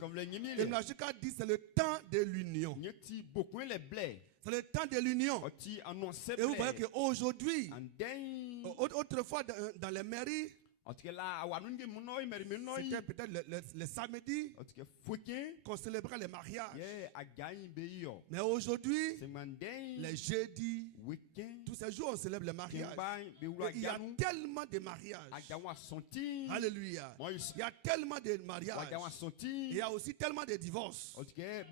Et la Chicane dit c'est le temps de l'union. C'est le temps de l'union. Et vous voyez qu'aujourd'hui, autrefois dans les mairies, c'était peut-être le samedi qu'on célébrait les mariages. Mais aujourd'hui, les jeudis, tous ces jours on célèbre les mariages. Et il y a tellement de mariages. Alléluia. Il y a tellement de mariages. Et il y a aussi tellement de divorces.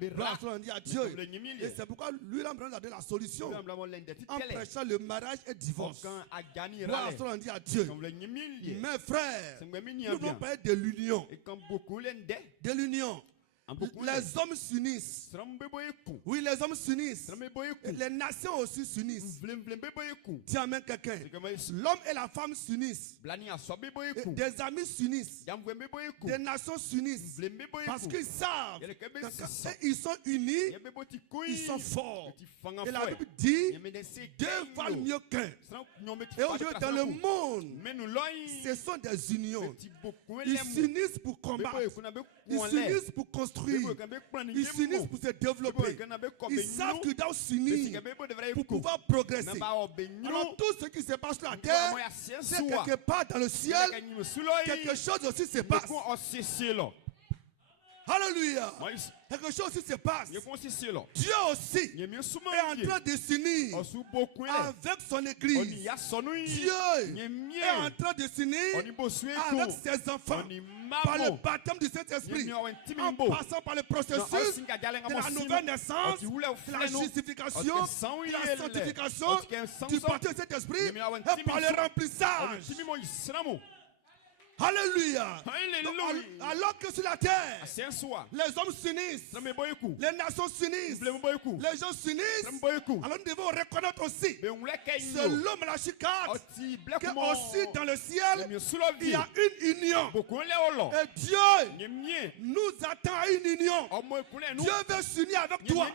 Grâce à Dieu. Et c'est pourquoi lui il a donné la solution en prêchant le mariage et le divorce. Grâce à Dieu. Mais frères, nous devons parler de l'union. De l'union. Les hommes s'unissent. Oui, les hommes s'unissent. Les nations aussi s'unissent. Dis amen quelqu'un. L'homme et la femme s'unissent. Des amis s'unissent. Des nations s'unissent. Parce qu'ils savent que ils sont unis, ils sont forts. Et la Bible dit, deux valent mieux qu'un. Et aujourd'hui dans le monde, ce sont des unions. Ils s'unissent pour combattre. Ils s'unissent pour construire. construire. Ils s'unissent pour se développer. Ils savent qu'ils doivent s'unir pour pouvoir progresser. Alors tout ce qui se passe sur la terre, c'est quelque part dans le ciel, quelque chose aussi se passe. Alléluia. Quelque chose aussi se passe. Dieu aussi est en train de s'unir avec son église. Dieu est en train de s'unir avec ses enfants par le baptême du Saint-Esprit, en passant par le processus de la nouvelle naissance, de la justification, de la sanctification, du baptême du Saint-Esprit et par le remplissage. Alléluia. Alors que sur la terre, les hommes s'unissent, les nations s'unissent, les gens s'unissent. Alors nous devons reconnaître aussi, c'est l'homme la chicane, que aussi dans le ciel, il y a une union. Et Dieu nous attend à une union. Dieu veut s'unir avec toi.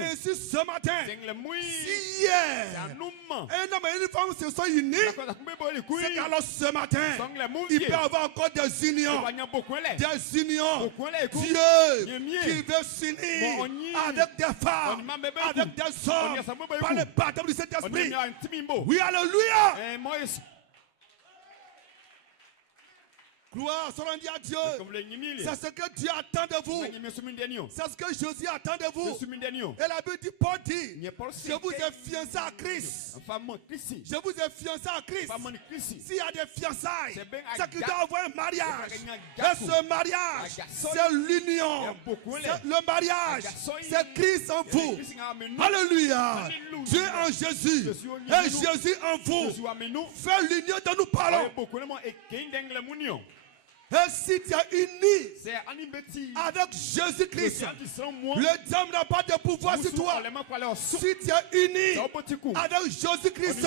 Et si ce matin, si hier, un homme et une femme se sont unis, c'est qu'alors ce matin, il peut avoir encore des unions. Des unions. Dieu qui veut s'unir avec des femmes, avec des hommes, par le baptême du Saint-Esprit. Oui, alléluia. Gloire soit rendue à Dieu. C'est ce que Dieu attend de vous. C'est ce que Jésus attend de vous. Et la Bible dit, Paul dit, je vous ai fiancé à Christ. Je vous ai fiancé à Christ. S'il y a des fiançailles, c'est qu'il doit avoir un mariage. Et ce mariage, c'est l'union. Le mariage, c'est Christ en vous. Alléluia. Dieu en Jésus. Et Jésus en vous. Fait l'union dont nous parlons. Et si tu es uni avec Jésus-Christ, le diable n'a pas de pouvoir sur toi. Si tu es uni avec Jésus-Christ,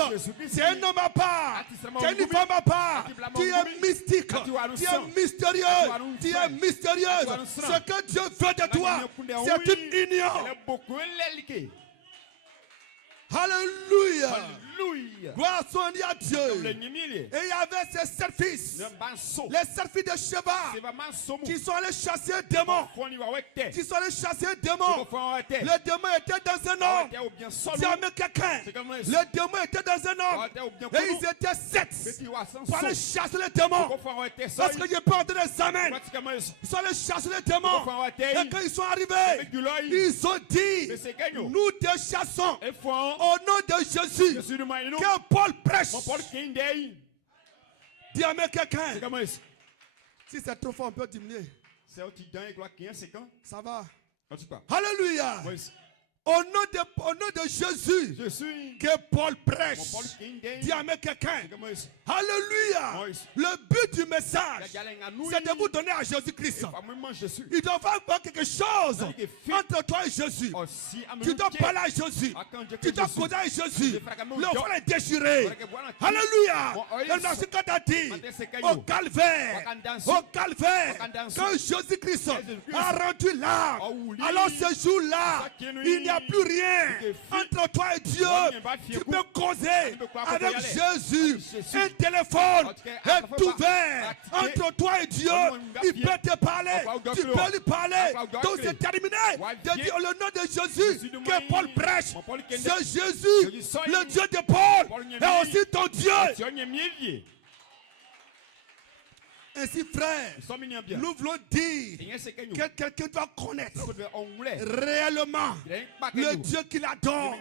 tu es un homme à part, tu es une femme à part, tu es mystique, tu es mystérieux, tu es mystérieuse. Ce que Dieu veut de toi, c'est une union. Alléluia. Gloire soit à Dieu. Et il y avait ces 7 fils, les 7 fils de Sheba, qui sont allés chasser un démon. Qui sont allés chasser un démon. Le démon était dans un homme. Dis quelqu'un. Le démon était dans un homme. Et ils étaient 7 pour aller chasser le démon. Parce que je peux entendre les amens. Ils sont allés chasser le démon. Et quand ils sont arrivés, ils ont dit, nous te chassons au nom de Jésus. Que Paul prêche. Dis à quelqu'un. Si c'est trop fort, on peut diminuer. Ça va. Alléluia. Au nom de Jésus, que Paul prêche. Dis à quelqu'un. Alléluia. Le but du message, c'est de vous donner à Jésus-Christ. Il doit y avoir quelque chose entre toi et Jésus. Tu dois parler à Jésus. Tu dois causer à Jésus. Le voile est déchiré. Alléluia. Le nation quand a dit au calvaire, quand Jésus-Christ a rendu l'âme, alors ce jour-là, il n'y a plus rien entre toi et Dieu. Tu peux causer avec Jésus. Un téléphone est ouvert entre toi et Dieu. Il peut te parler. Tu peux lui parler. Donc c'est terminé. Je dis au nom de Jésus que Paul prêche. C'est Jésus, le Dieu de Paul, et aussi ton Dieu. Ainsi, frère, nous voulons dire que quelqu'un doit connaître réellement le Dieu qu'il adore.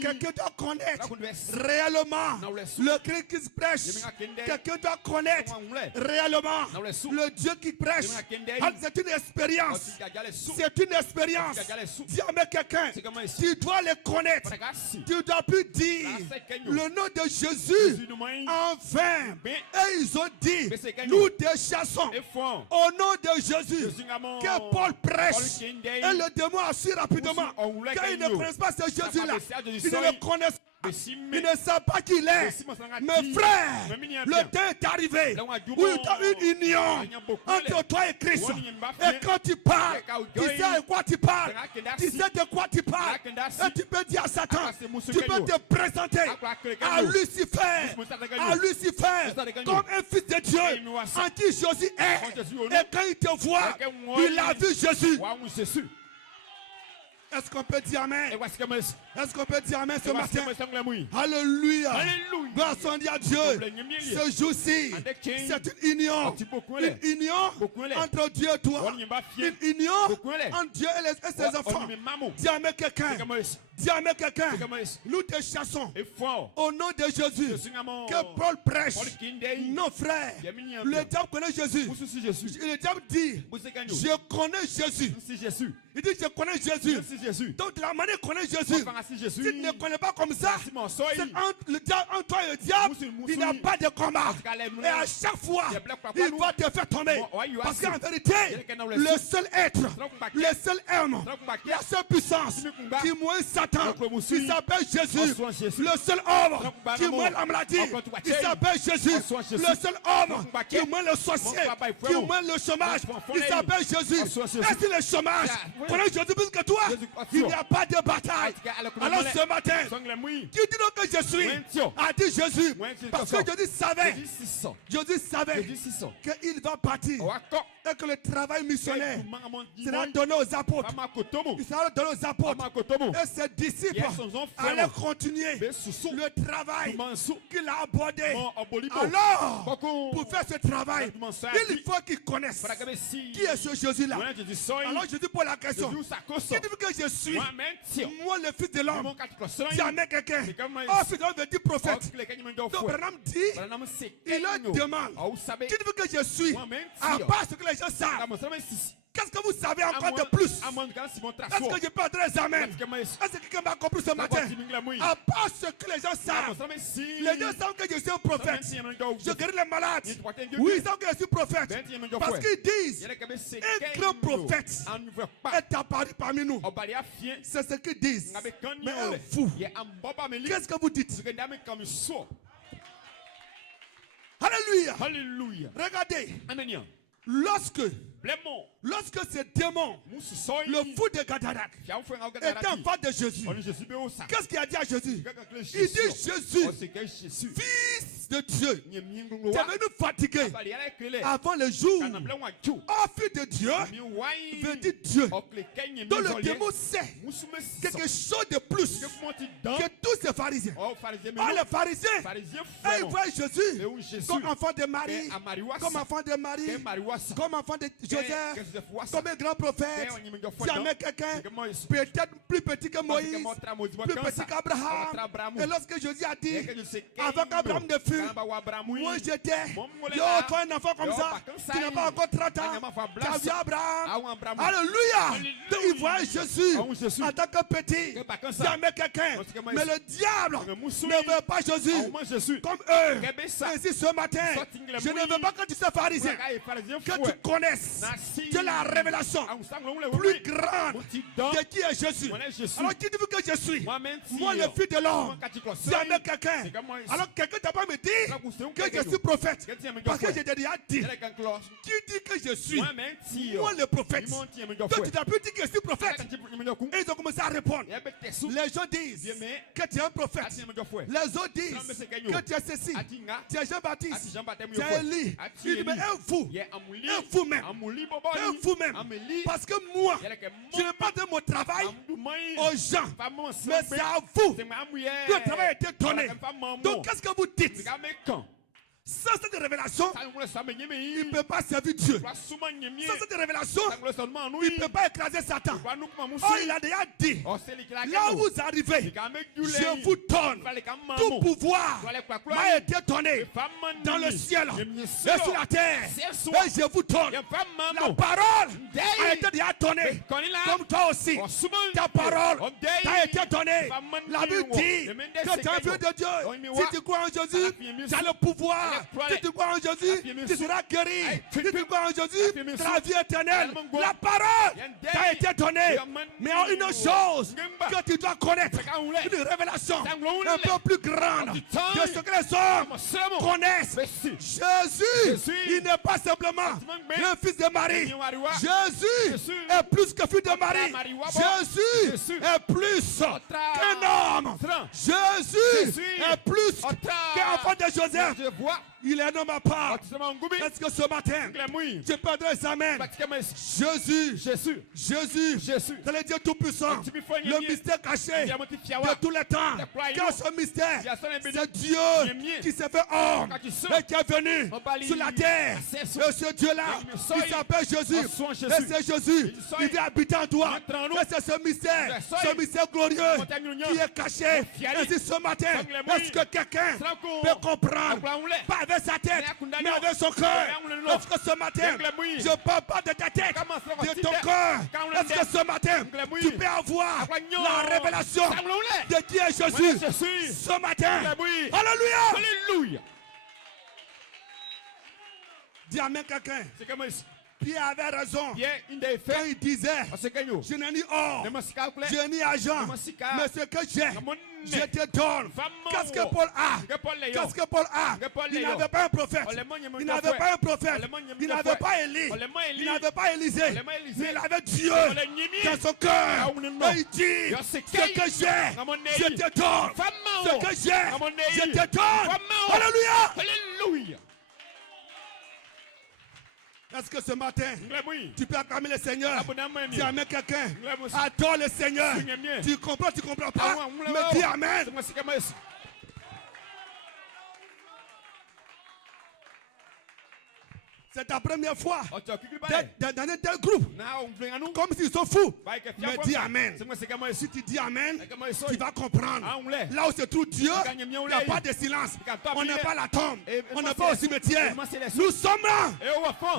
Quelqu'un doit connaître réellement le Christ qui se prêche. Quelqu'un doit connaître réellement le Dieu qui prêche. C'est une expérience. C'est une expérience. Dis à quelqu'un, tu dois le connaître. Tu ne dois plus dire le nom de Jésus en vain. Et ils ont dit, nous chassons au nom de Jésus que Paul prêche. Et le démon a su rapidement quand ils ne connaissent pas ce Jésus-là, ils ne le connaissent pas. Ils ne savent pas qui il est. Mais frère, le temps est arrivé où il y a une union entre toi et Christ. Et quand tu parles, tu sais de quoi tu parles. Tu sais de quoi tu parles. Et tu peux dire à Satan, tu peux te présenter à Lucifer comme un fils de Dieu en qui Jésus est. Et quand il te voit, il a vu Jésus. Est-ce qu'on peut dire amen? Est-ce qu'on peut dire amen ce matin? Alléluia. Gloire soit à Dieu. Ce jour-ci, c'est une union. Une union entre Dieu et toi. Une union entre Dieu et ses enfants. Dis amen quelqu'un. Dis amen quelqu'un. Nous te chassons au nom de Jésus. Que Paul prêche. Non frère. Le diable connaît Jésus. Le diable dit, je connais Jésus. Il dit, je connais Jésus. Donc de la manière qu'on connaît Jésus, si tu ne connais pas comme ça, c'est entre toi et le diable, il n'y a pas de combat. Et à chaque fois, il va te faire tomber. Parce qu'en vérité, le seul être, le seul homme, la seule puissance qui mouille Satan, il s'appelle Jésus. Le seul homme qui mouille la maladie, il s'appelle Jésus. Le seul homme qui mouille le sorcier, qui mouille le chômage, il s'appelle Jésus. Est-ce que le chômage connaît Jésus plus que toi? Il n'y a pas de bataille. Alors ce matin, qui dit donc que je suis, a dit Jésus. Parce que Jésus savait qu'il va partir. Et que le travail missionnaire sera donné aux apôtres. Il sera donné aux apôtres. Et ses disciples allaient continuer le travail qu'il a abordé. Alors, pour faire ce travail, il faut qu'ils connaissent qui est ce Jésus-là. Alors je dis pour la question, qui dit que je suis, moi le fils de l'homme, jamais quelqu'un. Oh, fils de l'homme veut dire prophète. Donc Branham dit, il leur demande, qui dit que je suis, à part ce que les gens savent. Qu'est-ce que vous savez encore de plus? Est-ce que je peux entrer les amens? Est-ce que quelqu'un m'a compris ce matin? À part ce que les gens savent, les gens savent que je suis un prophète. Je guéris les malades. Oui, ils savent que je suis prophète. Parce qu'ils disent, un grand prophète est apparu parmi nous. C'est ce qu'ils disent. Mais un fou, qu'est-ce que vous dites? Alléluia. Alléluia. Regardez. Lorsque ce démon, le fou de Gadarak, était en face de Jésus, qu'est-ce qu'il a dit à Jésus? Il dit, Jésus, fils de Dieu, tu es venu fatigué avant le jour. Oh, fils de Dieu, veut dire Dieu. Donc le démon sait quelque chose de plus que tous ces pharisiens. Oh, les pharisiens, ils voient Jésus comme enfant de Marie, comme enfant de Marie, comme enfant de Joseph, comme un grand prophète. Jamais quelqu'un peut-être plus petit que Moïse, plus petit qu'Abraham. Et lorsque Jésus a dit, avant qu'Abraham ne fût, moi j'étais, toi un enfant comme ça, tu n'as pas encore 30 ans, tu as vu Abraham. Alléluia. Donc il voit Jésus en tant que petit, jamais quelqu'un. Mais le diable ne veut pas Jésus comme eux. Ainsi ce matin, je ne veux pas que tu sois pharisien, que tu connaisses de la révélation plus grande de qui est Jésus. Alors qui dit que je suis? Moi le fils de l'homme. Jamais quelqu'un. Alors quelqu'un t'a pas me dit que je suis prophète. Parce que j'ai déjà dit. Qui dit que je suis? Moi le prophète. Donc tu t'as pu dire que je suis prophète. Et ils ont commencé à répondre. Les gens disent que tu es un prophète. Les autres disent que tu es ceci. Tu es Jean-Baptiste. Tu es Élie. Il dit mais un fou. Un fou même. Un fou même. Parce que moi, je ne pas de mon travail aux gens. Mais c'est à vous que le travail a été donné. Donc qu'est-ce que vous dites? Sans cette révélation, il ne peut pas servir Dieu. Sans cette révélation, il ne peut pas écraser Satan. Oh, il a déjà dit, là où vous arrivez, je vous donne tout pouvoir m'a été donné dans le ciel et sur la terre. Et je vous donne la parole a été déjà donnée. Comme toi aussi, ta parole t'a été donnée. La Bible dit que tu es un fils de Dieu. Si tu crois en Jésus, tu as le pouvoir. Si tu crois en Jésus, tu seras guéri. Si tu crois en Jésus, tu as la vie éternelle. La parole t'a été donnée. Mais une chose que tu dois connaître, une révélation un peu plus grande de ce que les hommes connaissent. Jésus, il n'est pas simplement le fils de Marie. Jésus est plus que fils de Marie. Jésus est plus qu'un homme. Jésus est plus qu'enfant de Joseph. Il est dans ma part. Est-ce que ce matin, tu peux dire amen? Jésus. C'est le Dieu Tout-Puissant. Le mystère caché de tous les temps. Quel est ce mystère? C'est Dieu qui s'est fait homme et qui est venu sur la terre. Et ce Dieu-là, il s'appelle Jésus. Et c'est Jésus qui vient habiter en toi. Et c'est ce mystère glorieux qui est caché. Et si ce matin, est-ce que quelqu'un peut comprendre? Pas avec sa tête, mais avec son cœur. Est-ce que ce matin, je ne parle pas de ta tête, de ton cœur? Est-ce que ce matin, tu peux avoir la révélation de qui est Jésus ce matin? Alléluia! Dis amen quelqu'un. Pierre avait raison quand il disait, je n'ai ni or, je n'ai ni argent, mais ce que j'ai, je te donne. Qu'est-ce que Paul a? Il n'avait pas un prophète, il n'avait pas un prophète, il n'avait pas Élie, il n'avait pas Élisée, mais il avait Dieu dans son cœur. Et il dit, ce que j'ai, je te donne. Ce que j'ai, je te donne. Alléluia! Est-ce que ce matin, tu peux acclamer le Seigneur? Dis amen quelqu'un. Adore le Seigneur. Tu comprends pas? Mais dis amen. C'est ta première fois dans un tel groupe. Comme s'ils sont fous. Mais dis amen. Si tu dis amen, tu vas comprendre. Là où se trouve Dieu, il n'y a pas de silence. On n'est pas à la tombe. On n'est pas au cimetière. Nous sommes là.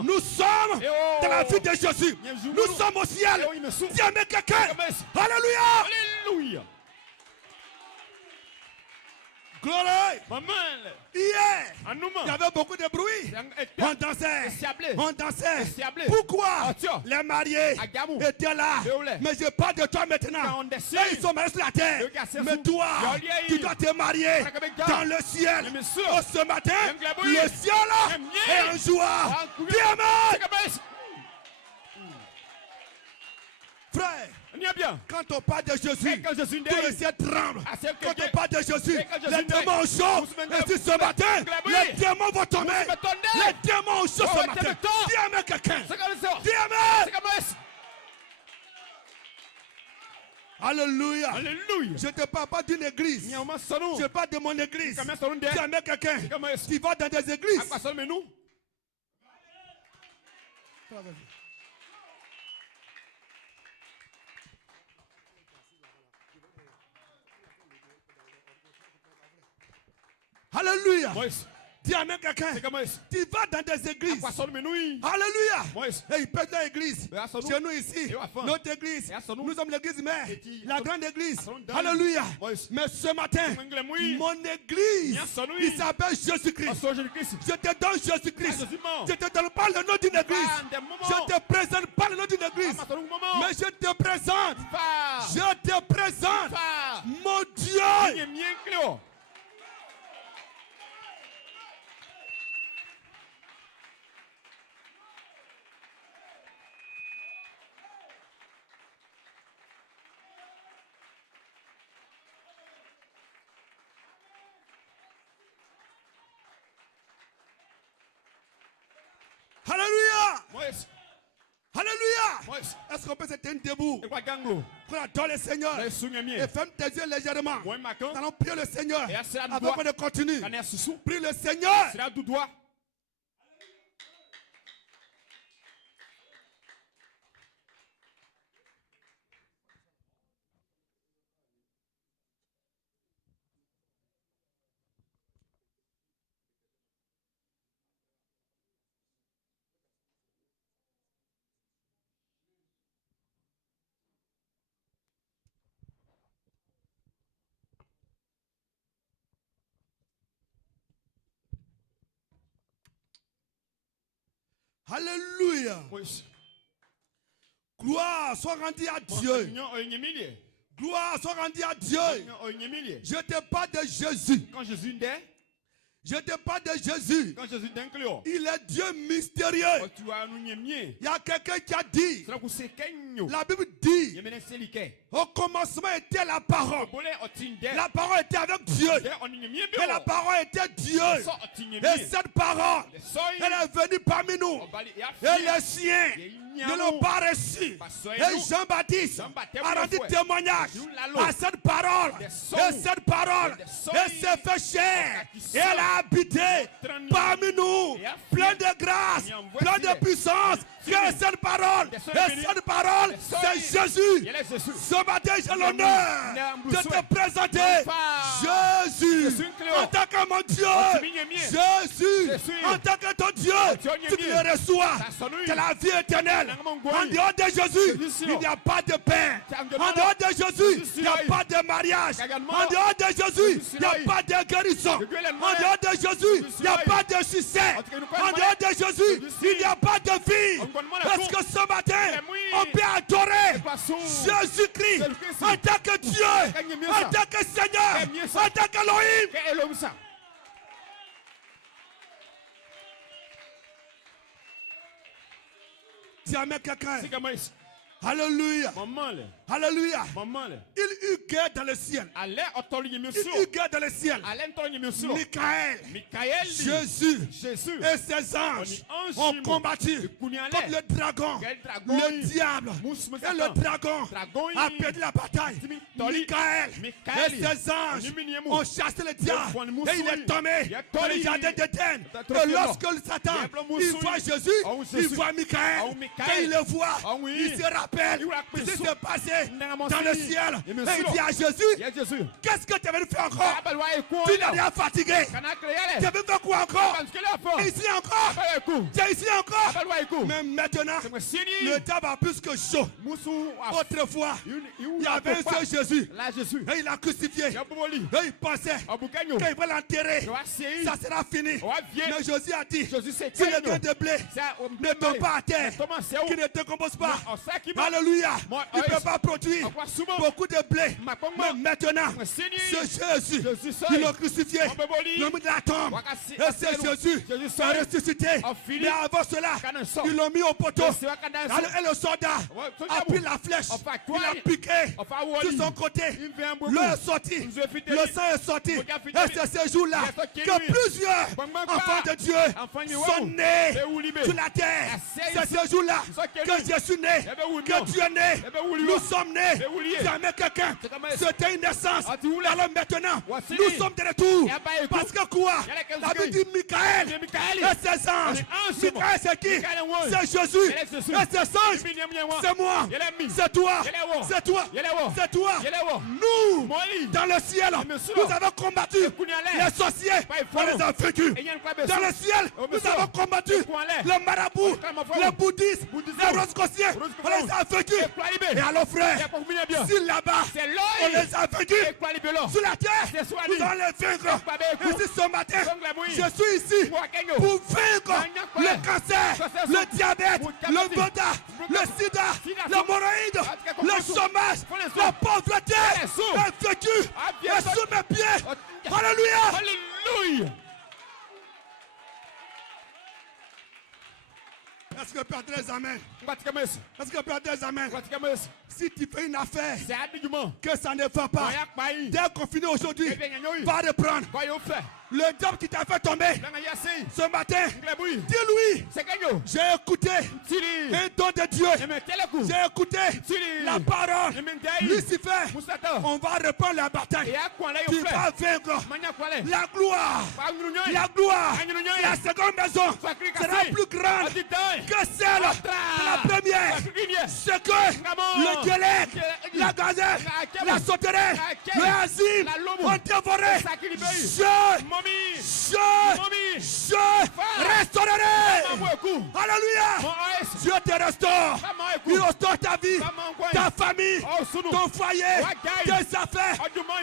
Nous sommes dans la vie de Jésus. Nous sommes au ciel. Dis amen quelqu'un. Alléluia. Gloire. Hier, il y avait beaucoup de bruit. On dansait. Pourquoi? Les mariés étaient là. Mais je parle de toi maintenant. Là, ils sont mariés sur la terre. Mais toi, tu dois te marier dans le ciel. Oh, ce matin, le ciel est en joie. Dis amen. Frère, quand on parle de Jésus, tout le ciel tremble. Quand on parle de Jésus, les démons sont chauds. Et si ce matin, les démons vont tomber. Les démons sont chauds ce matin. Dis amen quelqu'un. Dis amen. Alléluia. Je ne te parle pas d'une église. Je parle de mon église. Dis amen quelqu'un. Tu vas dans des églises. Alléluia. Dis amen quelqu'un. Tu vas dans des églises. Alléluia. Et il peut être l'église. Chez nous ici, notre église, nous sommes l'église mère, la grande église. Alléluia. Mais ce matin, mon église, il s'appelle Jésus-Christ. Je te donne Jésus-Christ. Je ne te donne pas le nom d'une église. Je ne te présente pas le nom d'une église. Mais je te présente mon Dieu. Alléluia. Est-ce qu'on peut se tenir debout pour adorer le Seigneur et ferme tes yeux légèrement? Nous allons prier le Seigneur avant qu'on ne continue. Prie le Seigneur. Alléluia. Gloire soit rendue à Dieu. Gloire soit rendue à Dieu. Je te parle de Jésus. Je te parle de Jésus. Quand Jésus Il est Dieu mystérieux. Il y a quelqu'un qui a dit, la Bible dit, au commencement était la parole. La parole était avec Dieu. Et la parole était Dieu. Et cette parole, elle est venue parmi nous. Et les siens ne l'ont pas reçue. Et Jean-Baptiste a rendu témoignage à cette parole. Et cette parole, elle s'est fait chair. Et elle a habité parmi nous, plein de grâce, plein de puissance. Que cette parole, et cette parole, c'est Jésus. Ce matin, j'ai l'honneur de te présenter Jésus en tant que mon Dieu. Jésus en tant que ton Dieu. Tu le reçois. C'est la vie éternelle. En dehors de Jésus, il n'y a pas de paix. En dehors de Jésus, il n'y a pas de mariage. En dehors de Jésus, il n'y a pas de guérison. En dehors de Jésus, il n'y a pas de succès. En dehors de Jésus, il n'y a pas de vie. Parce que ce matin, on peut adorer Jésus-Christ en tant que Dieu, en tant que Seigneur, en tant qu'Elohim. Dis amen quelqu'un. Alléluia. Alléluia. Il eut guerre dans le ciel. Il eut guerre dans le ciel. Michael, Jésus et ses anges ont combattu contre le dragon, le diable. Et le dragon a perdu la bataille. Michael et ses anges ont chassé le diable. Et il est tombé dans le jardin d'Éden. Et lorsque Satan il voit Jésus, il voit Michael. Et il le voit, il se rappelle ce qui s'est passé dans le ciel. Et il dit à Jésus, qu'est-ce que tu veux faire encore? Tu n'es rien fatigué. Tu veux faire quoi encore? Ici encore. Tu es ici encore. Mais maintenant, le temps va plus que chaud. Autrefois, il y avait un seul Jésus. Et il a crucifié. Et il pensait qu'il va l'enterrer. Ça sera fini. Mais Jésus a dit, si le grain de blé ne tombe pas à terre, qui ne te compose pas, alléluia, il ne peut pas produire beaucoup de blé. Mais maintenant, c'est Jésus, ils l'ont crucifié, ils l'ont mis dans la tombe. Et c'est Jésus qui a ressuscité. Mais avant cela, ils l'ont mis au poteau. Et le soldat a pris la flèche, il a piqué sur son côté. L'eau est sortie, le sang est sorti. Et c'est ce jour-là que plusieurs enfants de Dieu sont nés sur la terre. C'est ce jour-là que Jésus est né, que Dieu est né. Nous sommes nés. Jamais quelqu'un. C'était une naissance. Alors maintenant, nous sommes de retour. Parce que quoi? La Bible dit Michael et ses anges. Michael c'est qui? C'est Jésus. Et ses anges, c'est moi. C'est toi. C'est toi. C'est toi. Nous, dans le ciel, nous avons combattu les sorciers. On les a vaincus. Dans le ciel, nous avons combattu le marabout, le bouddhisme, les roscossiers. On les a vaincus. Et alors frère, si là-bas, on les a vaincus sur la terre, nous allons les vaincre. Et si ce matin, je suis ici pour vaincre le cancer, le diabète, le VIH, le sida, l'hémorroïde, le chômage, la pauvreté, est vaincu et sous mes pieds. Alléluia. Alléluia. Est-ce que Père des Amen? Est-ce que Père des Amen? Si tu fais une affaire que ça ne va pas, dès qu'on finit aujourd'hui, va reprendre. Le diable qui t'a fait tomber ce matin, dis-lui, j'ai écouté un don de Dieu, j'ai écouté la parole. Lucifer, on va reprendre la bataille. Tu vas vaincre. La gloire, la seconde maison sera plus grande que celle de la première. C'est que le dialecte, la gazette, la sauterelle, le asile ont dévoré. Je restaurerai. Alléluia. Dieu te restaure. Il restaure ta vie, ta famille, ton foyer, tes affaires.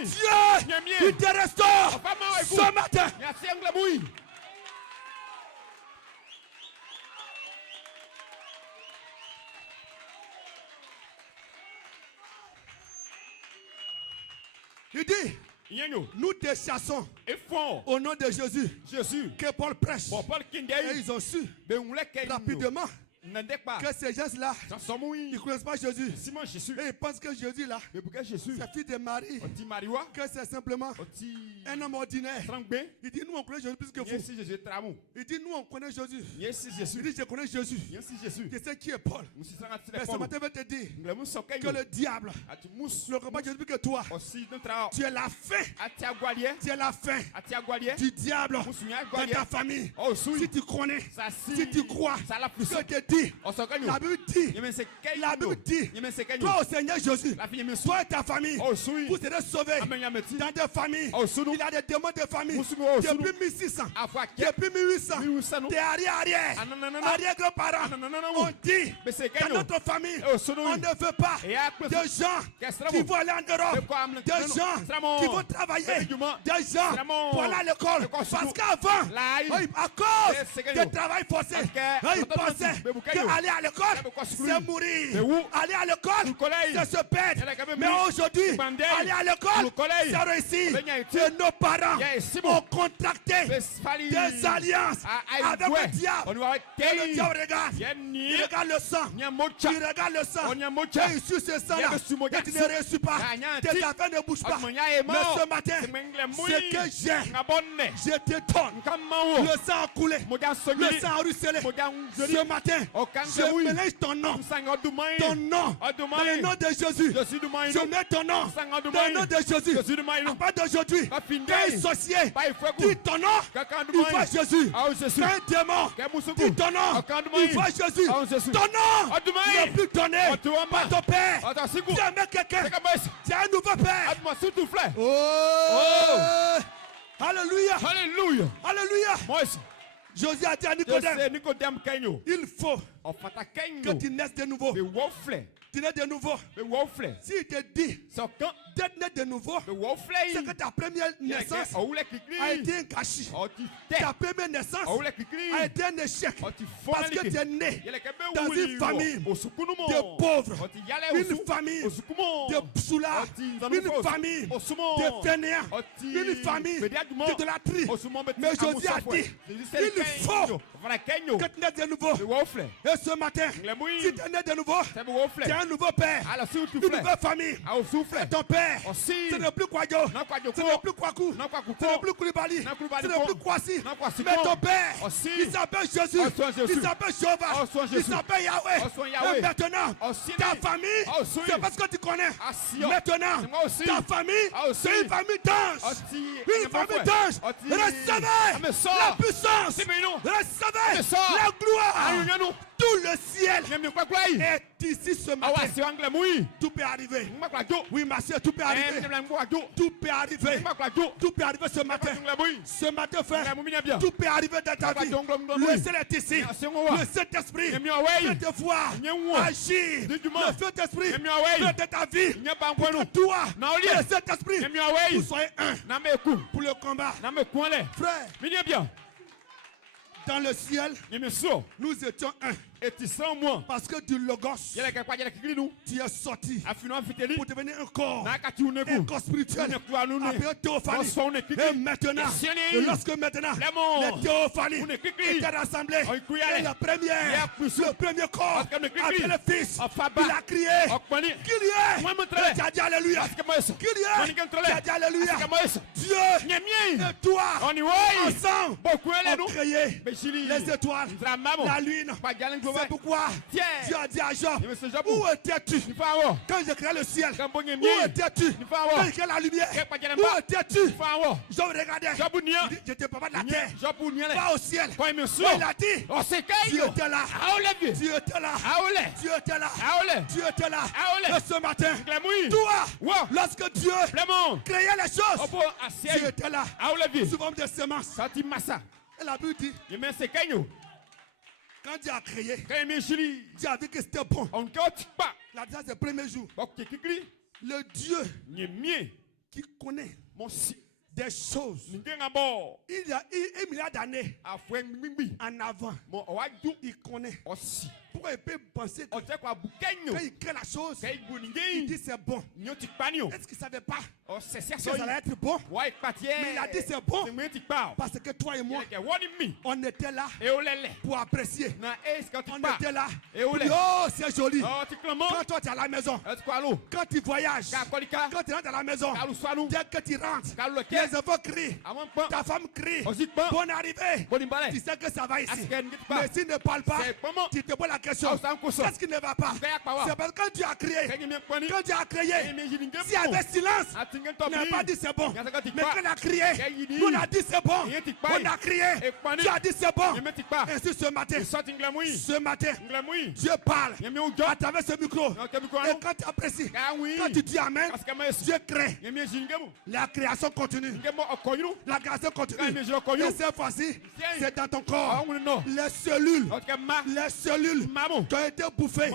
Dieu, il te restaure ce matin. Il dit, Nous te chassons au nom de Jésus que Paul prêche. Et ils ont su rapidement que ces gens-là, ils ne connaissent pas Jésus. Et ils pensent que Jésus là, c'est fils de Marie, que c'est simplement un homme ordinaire. Il dit nous on connaît Jésus plus que vous. Il dit nous on connaît Jésus. Il dit je connais Jésus. Je sais qui est Paul. Mais ce matin je vais te dire que le diable ne connaît pas Jésus plus que toi. Tu es la fin. Tu es la fin du diable dans ta famille. Si tu connais, si tu crois, ce que te dit. La Bible dit, toi au Seigneur Jésus, toi et ta famille, vous serez sauvés dans des familles. Il y a des démons de famille depuis 1600, depuis 1800, des arrière-grands-parents. On dit dans notre famille, on ne veut pas des gens qui vont aller en Europe, des gens qui vont travailler, des gens pour aller à l'école. Parce qu'avant, à cause du travail forcé, ils pensaient aller à l'école, c'est mourir. Aller à l'école, c'est se perdre. Mais aujourd'hui, aller à l'école, c'est réussir. Et nos parents ont contracté des alliances avec le diable. Et le diable regarde. Il regarde le sang. Il regarde le sang. Et il suit ce sang-là. Et tu ne reçois pas. Tes affaires ne bougent pas. Mais ce matin, ce que j'ai, je t'étonne. Le sang a coulé. Le sang a ruisselé. Ce matin, je mélange ton nom. Ton nom. Dans le nom de Jésus. Je mets ton nom. Dans le nom de Jésus. À partir d'aujourd'hui, qu'un sorcier dit ton nom, il voit Jésus. Qu'un démon dit ton nom, il voit Jésus. Ton nom n'est plus donné par ton père. Tu aimes quelqu'un. Tu as un nouveau père. Oh! Alléluia. Alléluia. Alléluia. Josué a dit à Nicodème, il faut que tu naisses de nouveau. Tu nais de nouveau. S'il te dit d'être né de nouveau, c'est que ta première naissance a été un gâchis. Ta première naissance a été un échec. Parce que tu es né dans une famille de pauvres, une famille de psoulards, une famille de fainéants, une famille d'idolâtrie. Mais Jésus a dit, il faut que tu naisses de nouveau. Et ce matin, si tu es né de nouveau, tu as un nouveau père, une nouvelle famille. Et ton père, ce n'est plus Kwadjo, ce n'est plus Kwaku, ce n'est plus Koulibaly, ce n'est plus Kwasi. Mais ton père, il s'appelle Jésus, il s'appelle Jéhovah, il s'appelle Yahweh. Et maintenant, ta famille, c'est parce que tu connais. Maintenant, ta famille, c'est une famille d'anges. Une famille d'anges. Recevez la puissance. Recevez la gloire. Tout le ciel est ici ce matin. Tout peut arriver. Oui, ma soeur, tout peut arriver. Tout peut arriver. Tout peut arriver ce matin. Ce matin, frère, tout peut arriver dans ta vie. Le ciel est ici. Le Saint-Esprit peut te voir agir. Le Saint-Esprit peut de ta vie. Pour toi, le Saint-Esprit, vous soyez un pour le combat. Frère, dans le ciel, nous étions un. Parce que du logos, tu es sorti pour devenir un corps spirituel. Après théophanie. Et maintenant, lorsque maintenant les théophanies étaient rassemblés, et la première, le premier corps, après le Fils, il a crié qu'il y ait, tu as dit alléluia, qu'il y ait, tu as dit alléluia. Dieu et toi, ensemble, ont créé les étoiles, la lune. C'est pourquoi Dieu a dit à Job, où étais-tu quand j'ai créé le ciel? Où étais-tu quand j'ai créé la lumière? Où étais-tu? Job regardait, je n'étais pas de la terre, pas au ciel. Il a dit, Dieu était là, Dieu était là, Dieu était là, Dieu était là. Et ce matin, toi, lorsque Dieu créait les choses, Dieu était là, sous forme de semences. Et la Bible dit, quand Dieu a créé, Dieu a dit que c'était bon. La date c'est le premier jour. Le Dieu qui connaît des choses il y a 1 milliard d'années en avant. Il connaît. Pourquoi il peut penser que quand il crée la chose, il dit c'est bon. Est-ce qu'il ne savait pas que ça allait être bon? Mais il a dit c'est bon parce que toi et moi, on était là pour apprécier. On était là pour dire, oh c'est joli. Quand toi tu es à la maison, quand tu voyages, quand tu rentres à la maison, dès que tu rentres, les enfants crient, ta femme crie, bonne arrivée. Tu sais que ça va ici. Mais s'il ne parle pas, tu te poses la question, qu'est-ce qui ne va pas? C'est parce que quand tu as crié, s'il y avait silence, on n'a pas dit c'est bon. Mais quand on a crié, on a dit c'est bon. On a crié, tu as dit c'est bon. Ainsi ce matin, Dieu parle à travers ce micro. Et quand tu apprécies, quand tu dis Amen, Dieu crée. La création continue. La création continue. Et cette fois-ci, c'est dans ton corps. Les cellules qui ont été bouffées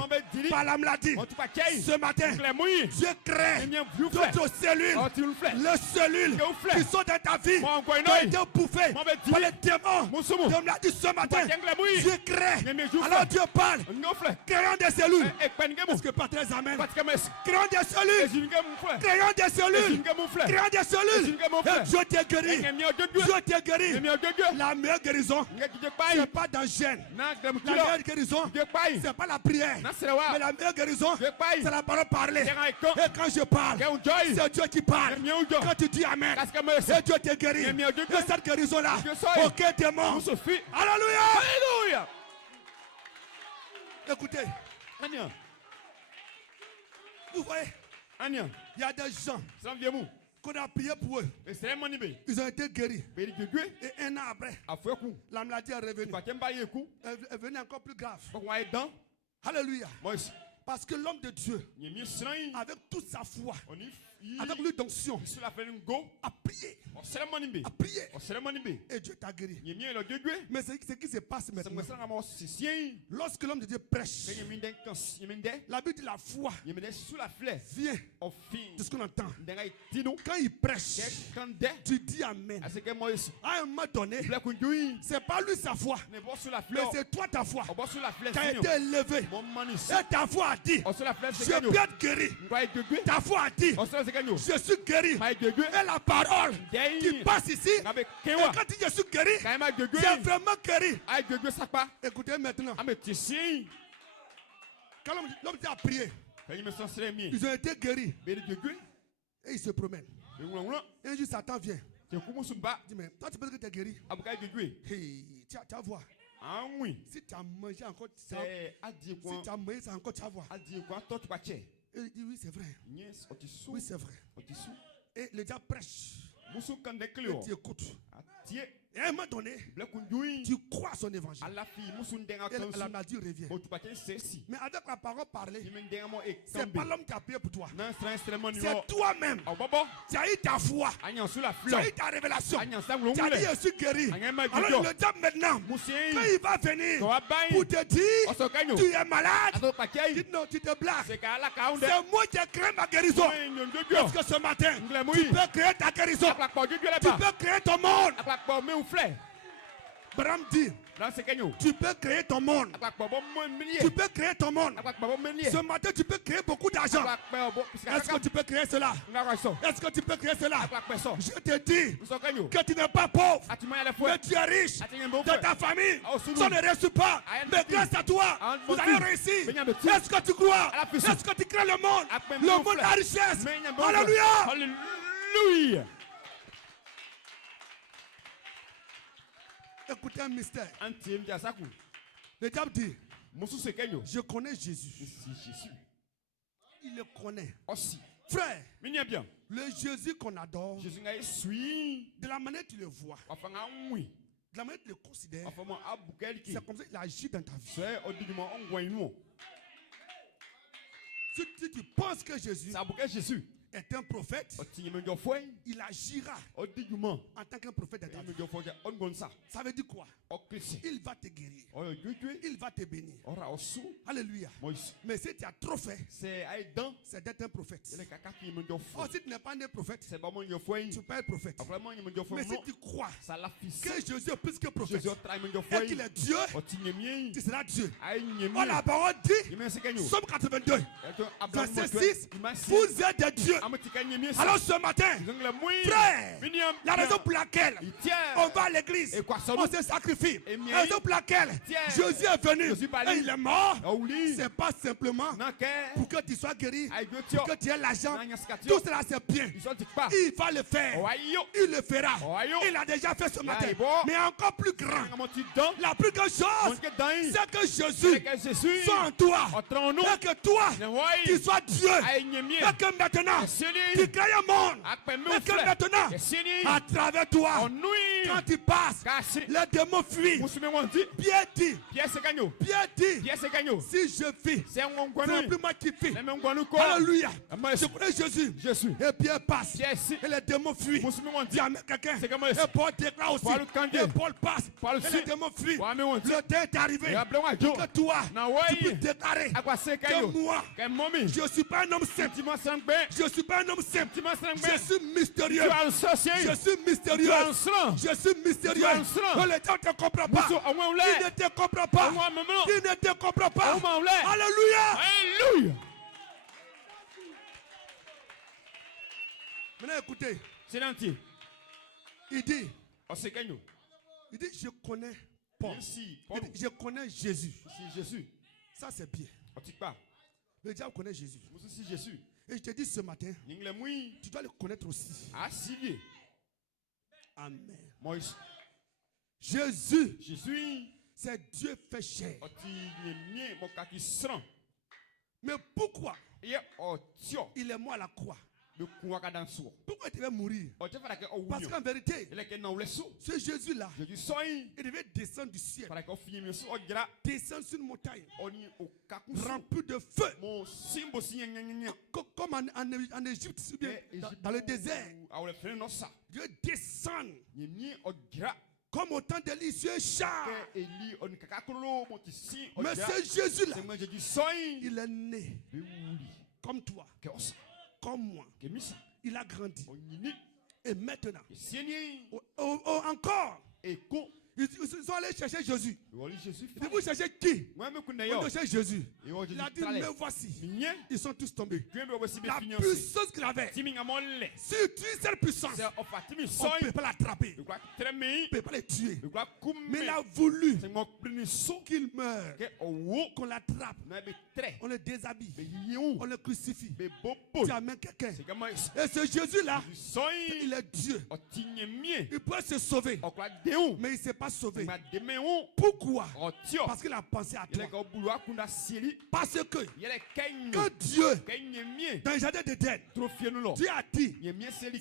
par la maladie. Ce matin, Dieu crée d'autres cellules. Les cellules qui sont dans ta vie, qui ont été bouffées par les démons de maladie ce matin. Dieu crée. Alors Dieu parle. Créons des cellules. Parce que pas très amen. Créons des cellules. Créons des cellules. Créons des cellules. Et Dieu te guérit. Dieu te guérit. La meilleure guérison, ce n'est pas dans le gène. La meilleure guérison, ce n'est pas la prière. Mais la meilleure guérison, c'est la parole parlée. Et quand je parle, c'est Dieu qui parle. Quand tu dis Amen, c'est Dieu te guérit. Et cette guérison-là, aucun démon. Alléluia. Écoutez. Vous voyez, il y a des gens qu'on a prié pour eux. Ils ont été guéris. Et 1 an après, la maladie est revenue. Elle est venue encore plus grave. Alléluia. Parce que l'homme de Dieu, avec toute sa foi, avec l'onction, a prié. Et Dieu t'a guéri. Mais c'est ce qui se passe maintenant. Lorsque l'homme de Dieu prêche, la Bible dit la foi vient de ce qu'on entend. Quand il prêche, tu dis Amen. À un moment donné, c'est pas lui sa foi, mais c'est toi ta foi qui a été élevée. Et ta foi a dit, je peux être guéri. Ta foi a dit, je suis guéri. Et la parole qui passe ici, et quand tu dis je suis guéri, c'est vraiment guéri. Écoutez maintenant. Quand l'homme a prié, ils ont été guéris. Et ils se promènent. Un jour Satan vient. Il dit mais toi tu penses que tu es guéri? Hey, tu vas voir. Si tu as mangé encore, si tu as mangé ça encore, tu vas voir. Et il dit oui c'est vrai. Oui c'est vrai. Et le diable prêche. Et tu écoutes. Et à un moment donné, tu crois à son évangile. Et la maladie revient. Mais avec la parole parlée, c'est pas l'homme qui a prié pour toi. C'est toi-même. Tu as eu ta foi. Tu as eu ta révélation. Tu as dit je suis guéri. Alors le diable maintenant, quand il va venir pour te dire tu es malade, dis non, tu te blagues. C'est moi qui ai créé ma guérison. Parce que ce matin, tu peux créer ta guérison. Tu peux créer ton monde. Bram dit, tu peux créer ton monde. Tu peux créer ton monde. Ce matin, tu peux créer beaucoup d'argent. Est-ce que tu peux créer cela? Est-ce que tu peux créer cela? Je te dis que tu n'es pas pauvre, mais tu es riche. De ta famille, ça ne réussit pas. Mais grâce à toi, vous allez réussir. Est-ce que tu crois? Est-ce que tu crées le monde? Le monde, la richesse. Alléluia. Écoutez un mystère. Le diable dit, je connais Jésus. Il le connaît. Frère, le Jésus qu'on adore, de la manière que tu le vois, de la manière que tu le considères, c'est comme ça qu'il agit dans ta vie. Si tu penses que Jésus est un prophète, il agira en tant qu'un prophète de ta vie. Ça veut dire quoi? Il va te guérir. Il va te bénir. Alléluia. Mais si tu as trop fait, c'est d'être un prophète. Oh, si tu n'es pas un prophète, tu ne peux pas être prophète. Mais si tu crois que Jésus est plus que prophète et qu'il est Dieu, tu seras Dieu. Oh, la parole dit, Somme 82, verset 6, vous êtes des dieux. Alors ce matin, frère, la raison pour laquelle on va à l'église, on se sacrifie, la raison pour laquelle Jésus est venu et il est mort, c'est pas simplement pour que tu sois guéri, pour que tu aies l'argent. Tout cela c'est bien. Il va le faire. Il le fera. Il a déjà fait ce matin. Mais encore plus grand, la plus grande chose, c'est que Jésus soit en toi. Et que toi, tu sois Dieu. Et que maintenant, tu crées un monde. Et que maintenant, à travers toi, quand tu passes, les démons fuient. Pierre dit, si je vis, c'est plus moi qui vis. Alléluia. Je connais Jésus. Et Pierre passe. Et les démons fuient. Dis à quelqu'un. Et Paul déclare aussi. Et Paul passe. Et les démons fuient. Le temps est arrivé. Pour que toi, tu peux déclarer que moi, je ne suis pas un homme simple. Je ne suis pas un homme simple. Je suis mystérieux. Je suis mystérieux. Je suis mystérieux. Le temps ne te comprend pas. Il ne te comprend pas. Il ne te comprend pas. Alléluia. Maintenant écoutez. Il dit, je connais Paul. Il dit, je connais Jésus. Ça c'est bien. Le diable connaît Jésus. Et je te dis ce matin, tu dois le connaître aussi. Amen. Jésus, c'est Dieu fait chair. Mais pourquoi il est mort à la croix? Pourquoi il devait mourir? Parce qu'en vérité, ce Jésus-là, il devait descendre du ciel, descendre sur une montagne remplie de feu, comme en Égypte, dans le désert. Dieu descend comme au temps d'Élie char. Mais ce Jésus-là, il est né comme toi, comme moi. Il a grandi. Et maintenant, encore, ils sont allés chercher Jésus. Ils vous cherchez qui? On cherche Jésus. Il a dit, me voici. Ils sont tous tombés. La puissance qu'il avait, si tu utilises cette puissance, on ne peut pas l'attraper. On ne peut pas le tuer. Mais il a voulu qu'il meure, qu'on l'attrape, on le déshabille, on le crucifie. Tu amènes quelqu'un. Et ce Jésus-là, il est Dieu. Il peut se sauver. Mais il ne s'est pas sauvé. Pourquoi? Parce qu'il a pensé à toi. Parce que quand Dieu, dans le jardin d'Éden, Dieu a dit,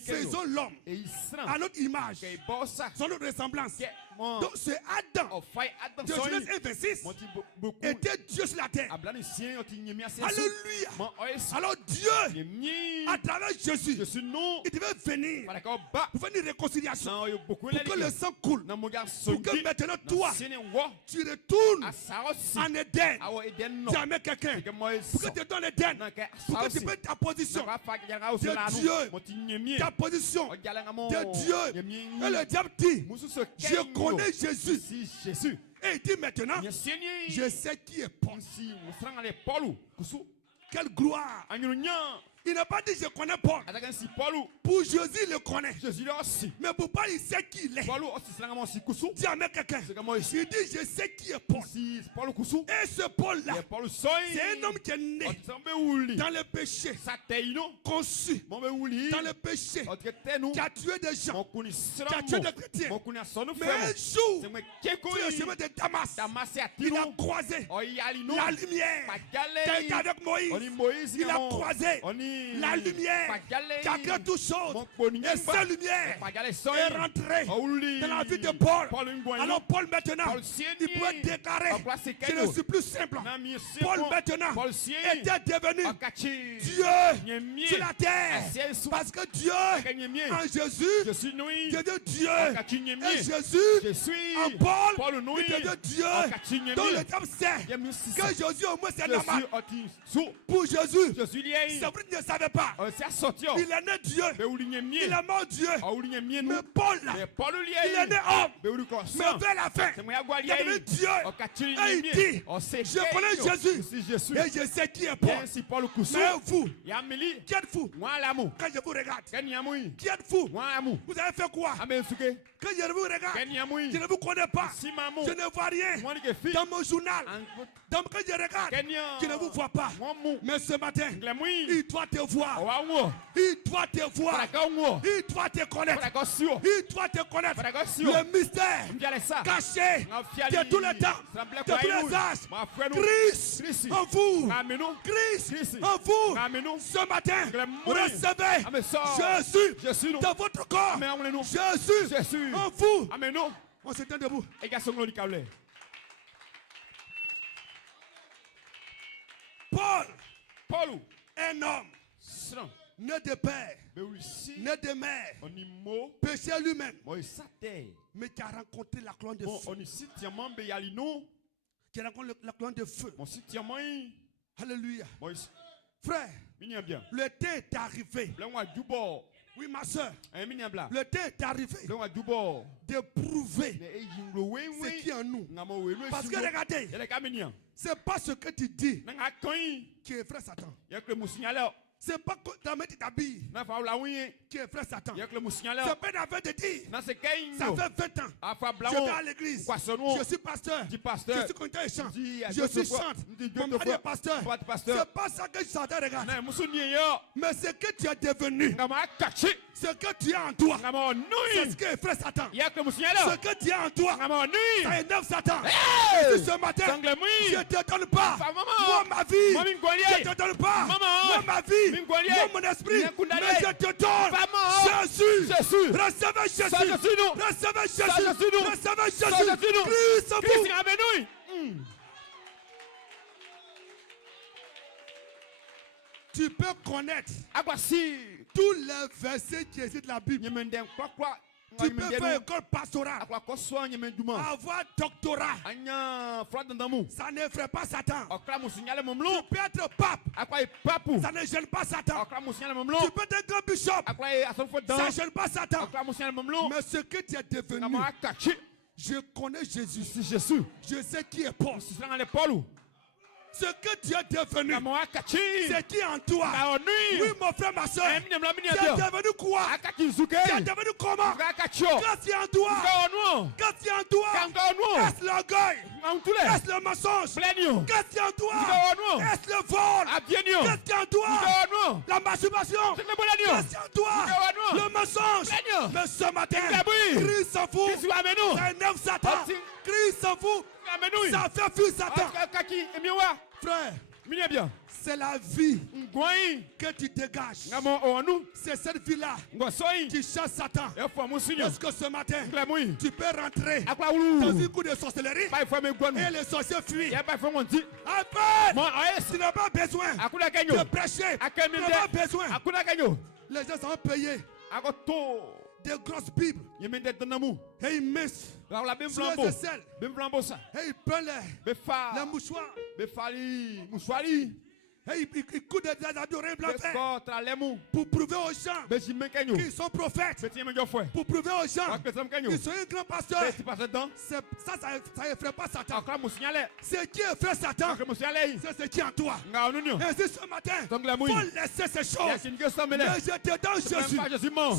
faisons l'homme à notre image, sans notre ressemblance. Donc c'est Adam de Genèse 1:26 était Dieu sur la terre. Alléluia. Alors Dieu, à travers Jésus, il devait venir pour faire une réconciliation, pour que le sang coule, pour que maintenant toi, tu retournes en Éden. Tu amènes quelqu'un pour que tu donnes l'Éden, pour que tu mettes ta position de Dieu, ta position de Dieu. Et le diable dit, je connais Jésus. Et il dit maintenant, je sais qui est Paul. Quelle gloire. Il n'a pas dit je connais Paul. Pour Jésus, il le connaît. Mais pour Paul, il sait qui il est. Dis à quelqu'un. Il dit je sais qui est Paul. Et ce Paul-là, c'est un homme qui est né dans le péché, conçu dans le péché, qui a tué des gens, qui a tué des chrétiens. Mais un jour, sur le chemin de Damas, il a croisé la lumière qui était avec Moïse. Il a croisé la lumière qui a créé toutes choses, et cette lumière est rentrée dans la vie de Paul. Alors Paul maintenant, il pouvait déclarer, je ne suis plus simple. Paul maintenant était devenu Dieu sur la terre. Parce que Dieu en Jésus devient Dieu. Et Jésus en Paul, il devient Dieu. Donc le temps sait que Jésus au moins c'est normal. Pour Jésus, c'est vrai qu'il ne savait pas. Il est né Dieu. Il est mort Dieu. Mais Paul là, il est né homme. Mais vers la fin, il est devenu Dieu. Et il dit, je connais Jésus. Et je sais qui est Paul. Mais vous, qui êtes-vous? Quand je vous regarde, qui êtes-vous? Vous avez fait quoi? Quand je vous regarde, je ne vous connais pas. Je ne vois rien dans mon journal. Donc quand je regarde, je ne vous vois pas. Mais ce matin, il doit te voir. Il doit te voir. Il doit te connaître. Il doit te connaître. Le mystère caché de tous les temps, de tous les âges. Christ en vous. Christ en vous. Ce matin, recevez Jésus dans votre corps. Jésus en vous. On se tient debout. Paul, un homme, né de père, né de mère, péché lui-même, mais qui a rencontré la colonne de feu. Qui a rencontré la colonne de feu. Alléluia. Frère, le temps est arrivé. Oui, ma soeur, le temps est arrivé de prouver ce qui est en nous. Parce que regardez, c'est pas ce que tu dis qui est frère Satan. C'est pas dans mettre ta bille qui est frère Satan. C'est pas dans te dire. Ça fait 20 ans. Je vais à l'église. Je suis pasteur. Je suis content et chante. Je suis chante. Mon mari est pasteur. C'est pas ça que Satan regarde. Mais ce que tu es devenu, ce que tu es en toi, c'est ce que est frère Satan. Ce que tu es en toi, ça énerve Satan. Et ce matin, je ne te donne pas moi ma vie. Je ne te donne pas moi ma vie. Moi mon esprit. Mais je te donne Jésus. Recevez Jésus. Recevez Jésus. Recevez Jésus. Christ en vous. Tu peux connaître tous les versets qui existent dans la Bible. Tu peux faire école pastorale, avoir doctorat. Ça ne ferait pas Satan. Tu peux être pape. Ça ne gêne pas Satan. Tu peux être grand bishop. Ça ne gêne pas Satan. Mais ce que tu es devenu, je connais Jésus. Je sais qui est Paul. Ce que tu es devenu, c'est qui en toi. Oui, mon frère, ma soeur. Tu es devenu quoi? Tu es devenu comment? Qu'est-ce qui est en toi? Qu'est-ce qui est en toi? Est-ce l'orgueil? Est-ce le mensonge? Qu'est-ce qui est en toi? Est-ce le vol? Qu'est-ce qui est en toi? La masturbation? Qu'est-ce qui est en toi? Le mensonge? Mais ce matin, Christ en vous, ça énerve Satan. Christ en vous, ça fait fuir Satan. Frère, c'est la vie que tu dégages. C'est cette vie-là qui chasse Satan. Est-ce que ce matin, tu peux rentrer dans une cour de sorcellerie et les sorciers fuient? Tu n'as pas besoin de prêcher. Tu n'as pas besoin. Les gens sont payés des grosses Bibles et ils mettent sur les aisselles et ils prennent les mouchoirs et ils coupent des adorés blancs pour prouver aux gens qu'ils sont prophètes, pour prouver aux gens qu'ils sont un grand pasteur. Ça effraie pas Satan. Ce qui effraie Satan, c'est ce qui est en toi. Et ce matin, il faut laisser ces choses. Mais je te donne Jésus.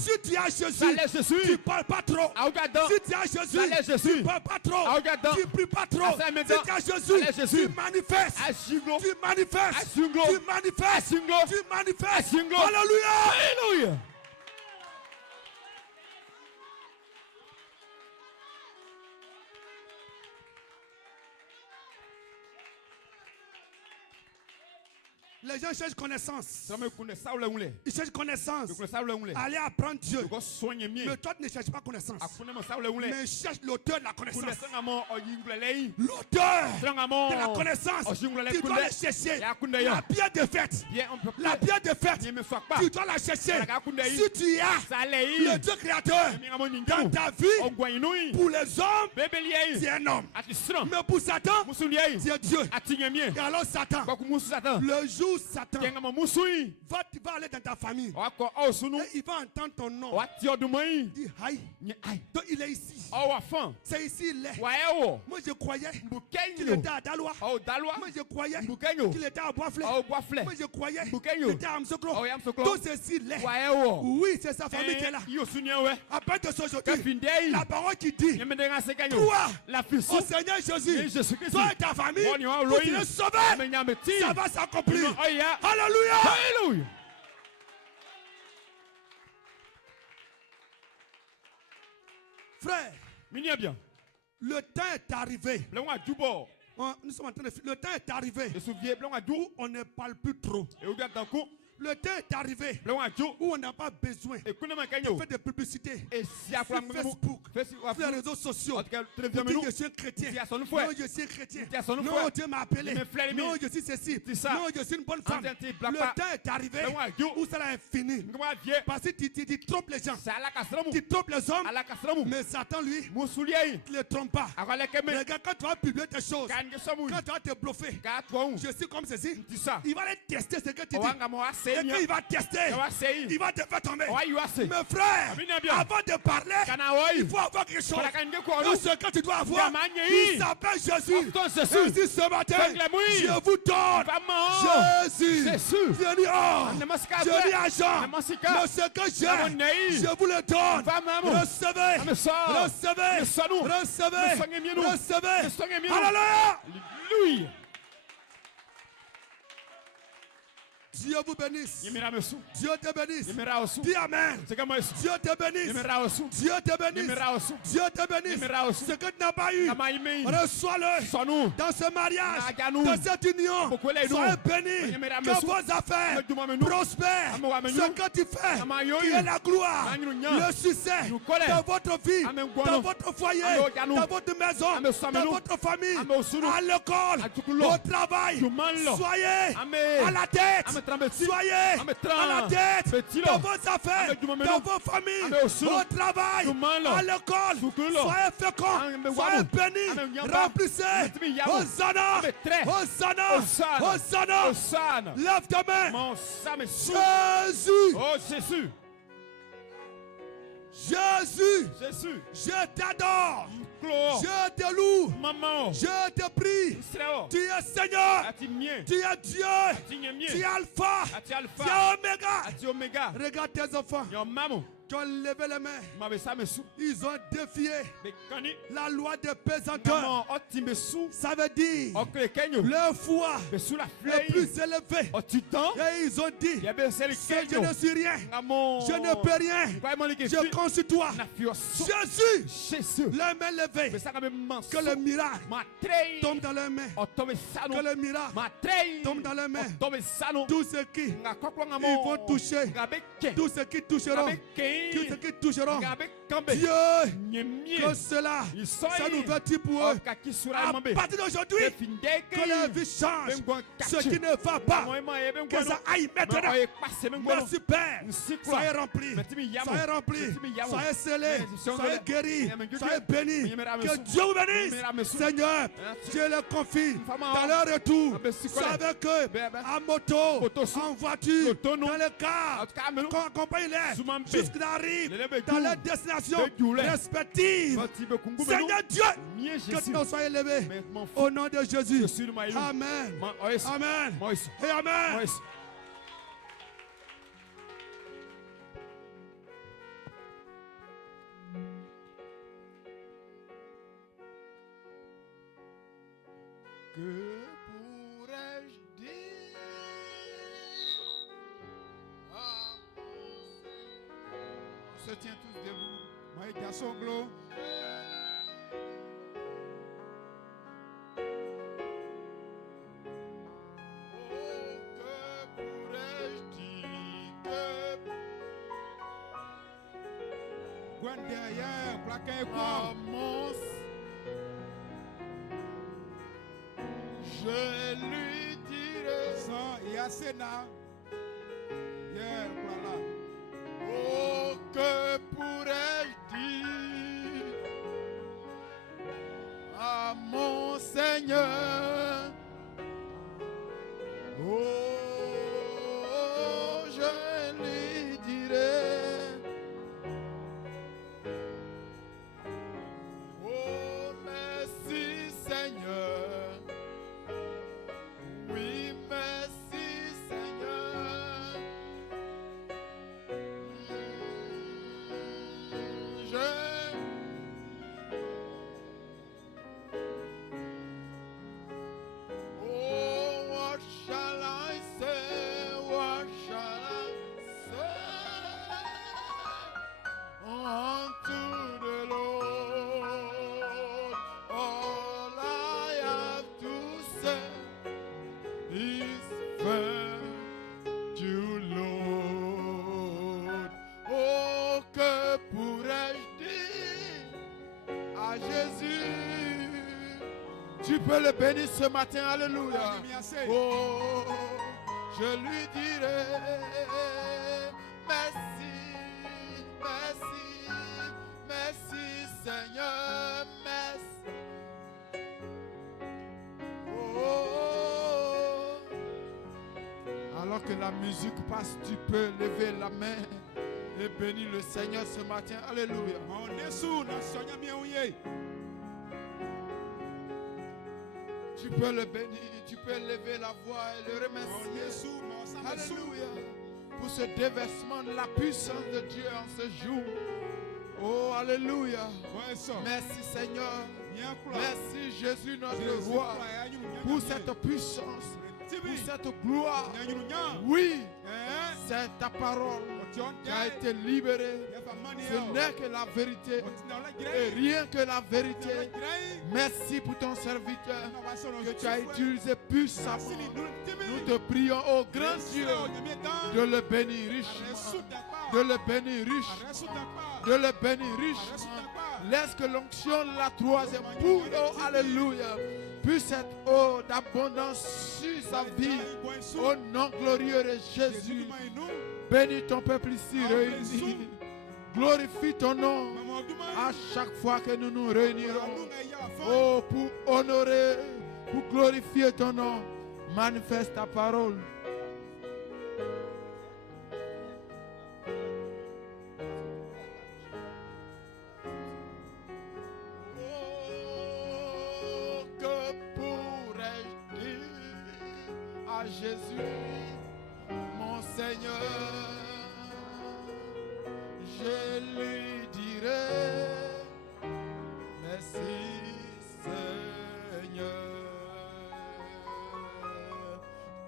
Si tu as Jésus, tu ne parles pas trop. Si tu as Jésus, tu ne parles pas trop. Tu ne pries pas trop. Si tu as Jésus, tu manifestes. Tu manifestes. Tu manifestes. Tu manifestes. Alléluia. Les gens cherchent connaissance. Ils cherchent connaissance. Allez apprendre Dieu. Mais toi, tu ne cherches pas connaissance. Mais cherche l'auteur de la connaissance. L'auteur de la connaissance. Tu dois le chercher. La pierre de fête. La pierre de fête. Tu dois la chercher. Si tu as le Dieu créateur dans ta vie, pour les hommes, tu es un homme. Mais pour Satan, tu es Dieu. Et alors Satan, le jour Satan va aller dans ta famille et il va entendre ton nom. Il dit aïe. Donc il est ici. C'est ici il est. Moi je croyais qu'il était à Daloa. Moi je croyais qu'il était à Boisflé. Moi je croyais qu'il était à Amsokro. Donc c'est ici il est. Oui, c'est sa famille qui est là. Après de ce aujourd'hui, la parole qui dit toi, au Seigneur Jésus, toi et ta famille, vous serez sauvés. Ça va s'accomplir. Alléluia. Frère, le temps est arrivé. Nous sommes en train de... Le temps est arrivé où on ne parle plus trop. Le temps est arrivé où on n'a pas besoin de faire des publicités sur Facebook, sur les réseaux sociaux. Je suis un chrétien. Non, je suis un chrétien. Non, Dieu m'a appelé. Non, je suis ceci. Non, je suis une bonne femme. Le temps est arrivé où cela est fini. Parce que tu trompes les gens. Tu trompes les hommes. Mais Satan, lui, ne les trompe pas. Mais quand tu vas publier tes choses, quand tu vas te bluffer, je suis comme ceci, il va aller tester ce que tu dis. Et quand il va tester, il va te faire tomber. Mes frères, avant de parler, il faut avoir quelque chose. Et ce que tu dois avoir, il s'appelle Jésus. Et si ce matin, je vous donne Jésus. Je dis or, je dis argent. Mais ce que j'ai, je vous le donne. Recevez, recevez, recevez, recevez. Alléluia. Dieu vous bénisse. Dieu te bénisse. Dis amen. Dieu te bénisse. Dieu te bénisse. Dieu te bénisse. Ce que tu n'as pas eu, reçois-le dans ce mariage, dans cette union. Soyez bénis. Que vos affaires prospèrent. Ce que tu fais, qui est la gloire, le succès dans votre vie, dans votre foyer, dans votre maison, dans votre famille, à l'école, au travail. Soyez à la tête. Soyez à la tête dans vos affaires, dans vos familles, au travail, à l'école. Soyez féconds, soyez bénis, remplissez. Hosanna, Hosanna, Hosanna. Lève ta main. Jésus. Oh Jésus. Jésus, je t'adore, je te loue, je te prie. Tu es Seigneur, tu es Dieu, tu es Alpha, tu es Oméga. Regarde tes enfants qui ont levé les mains. Ils ont défié la loi des pesanteurs. Ça veut dire leur foi est plus élevée. Et ils ont dit que je ne suis rien, je ne peux rien, je compte sur toi. Jésus, les mains levées, que le miracle tombe dans leurs mains, que le miracle tombe dans leurs mains. Tout ce qui ils vont toucher, tout ce qui toucheront, tout ce qui toucheront, Dieu, que cela, ça nous va dire pour eux. À partir d'aujourd'hui, que leur vie change. Ce qui ne va pas, que ça aille maintenant. Merci Père. Soyez remplis, soyez remplis, soyez scellés, soyez guéris, soyez bénis. Que Dieu vous bénisse. Seigneur, Dieu le confie dans leur retour. Savez que à moto, en voiture, dans le car, qu'on accompagne-les jusqu'à l'arrivée dans leur destination respective. Seigneur Dieu, que nous soyons élevés au nom de Jésus. Amen. Amen. Et amen. Que pourrais-je dire à on se tient tous debout. Moi, garçon Glo. Oh, que Je lui dirai. Oh, que pourrais-je dire à mon Seigneur? Oh, je lui dirai. Oh, merci Seigneur. Oui, merci Seigneur. Oh, what shall I say? What shall I say unto the Lord? All I have to say is thank you, Lord. Oh, que pourrais-je dire à Jésus? Tu peux le bénir ce matin, alléluia. Oh, je lui dirai merci, merci, merci Seigneur, merci. Oh, alors que la musique passe, tu peux lever la main et bénir le Seigneur ce matin, alléluia. Tu peux le bénir, tu peux lever la voix et le remercier. Alléluia. Pour ce déversement de la puissance de Dieu en ce jour. Oh, alléluia. Merci Seigneur. Merci Jésus notre roi. Pour cette puissance, pour cette gloire. Oui, c'est ta parole qui a été libérée. Ce n'est que la vérité et rien que la vérité. Merci pour ton serviteur que tu as utilisé puissamment. Nous te prions au grand Dieu de le bénir richement, de le bénir richement, de le bénir richement. Laisse que l'onction de la troisième pour, oh alléluia, puisse être oh d'abondance sur sa vie. Au nom glorieux de Jésus, bénis ton peuple ici réuni. Glorifie ton nom à chaque fois que nous nous réunirons. Oh, pour honorer, pour glorifier ton nom, manifeste ta parole. Oh, que pourrais-je dire à Jésus, mon Seigneur? Je lui dirai merci Seigneur.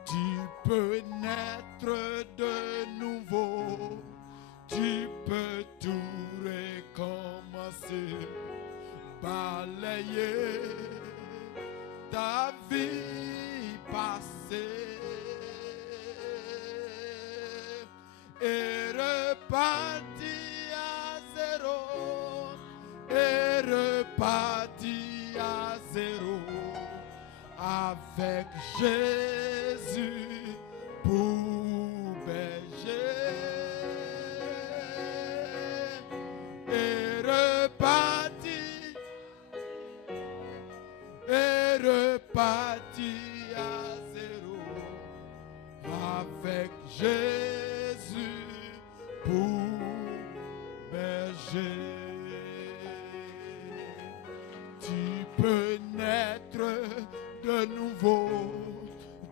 Tu peux naître de nouveau, tu peux tout recommencer, balayer ta vie passée et repartir à zéro, et repartir à zéro avec Jésus pour berger, et repartir à zéro avec Jésus pour berger. Tu peux naître de nouveau,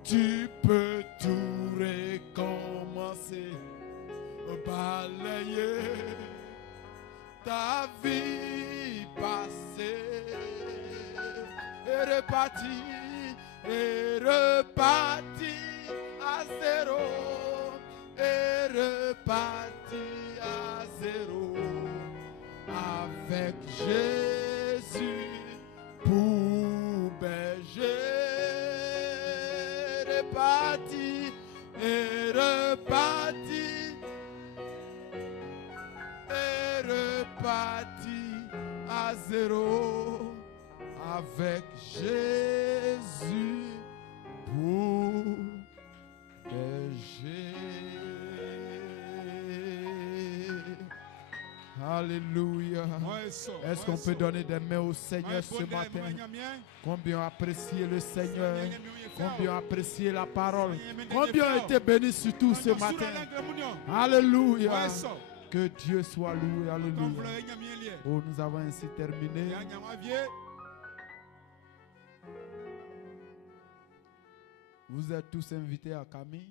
tu peux tout recommencer, balayer ta vie passée et repartir à zéro, et repartir à zéro avec Jésus pour berger. Repartir et repartir et repartir à zéro avec Jésus pour pécher. Alléluia. Est-ce qu'on peut donner des mains au Seigneur ce matin? Combien apprécier le Seigneur? Combien apprécier la parole? Combien été béni surtout ce matin? Alléluia. Que Dieu soit loué. Alléluia. Oh, nous avons ainsi terminé. Vous êtes tous invités à Camille.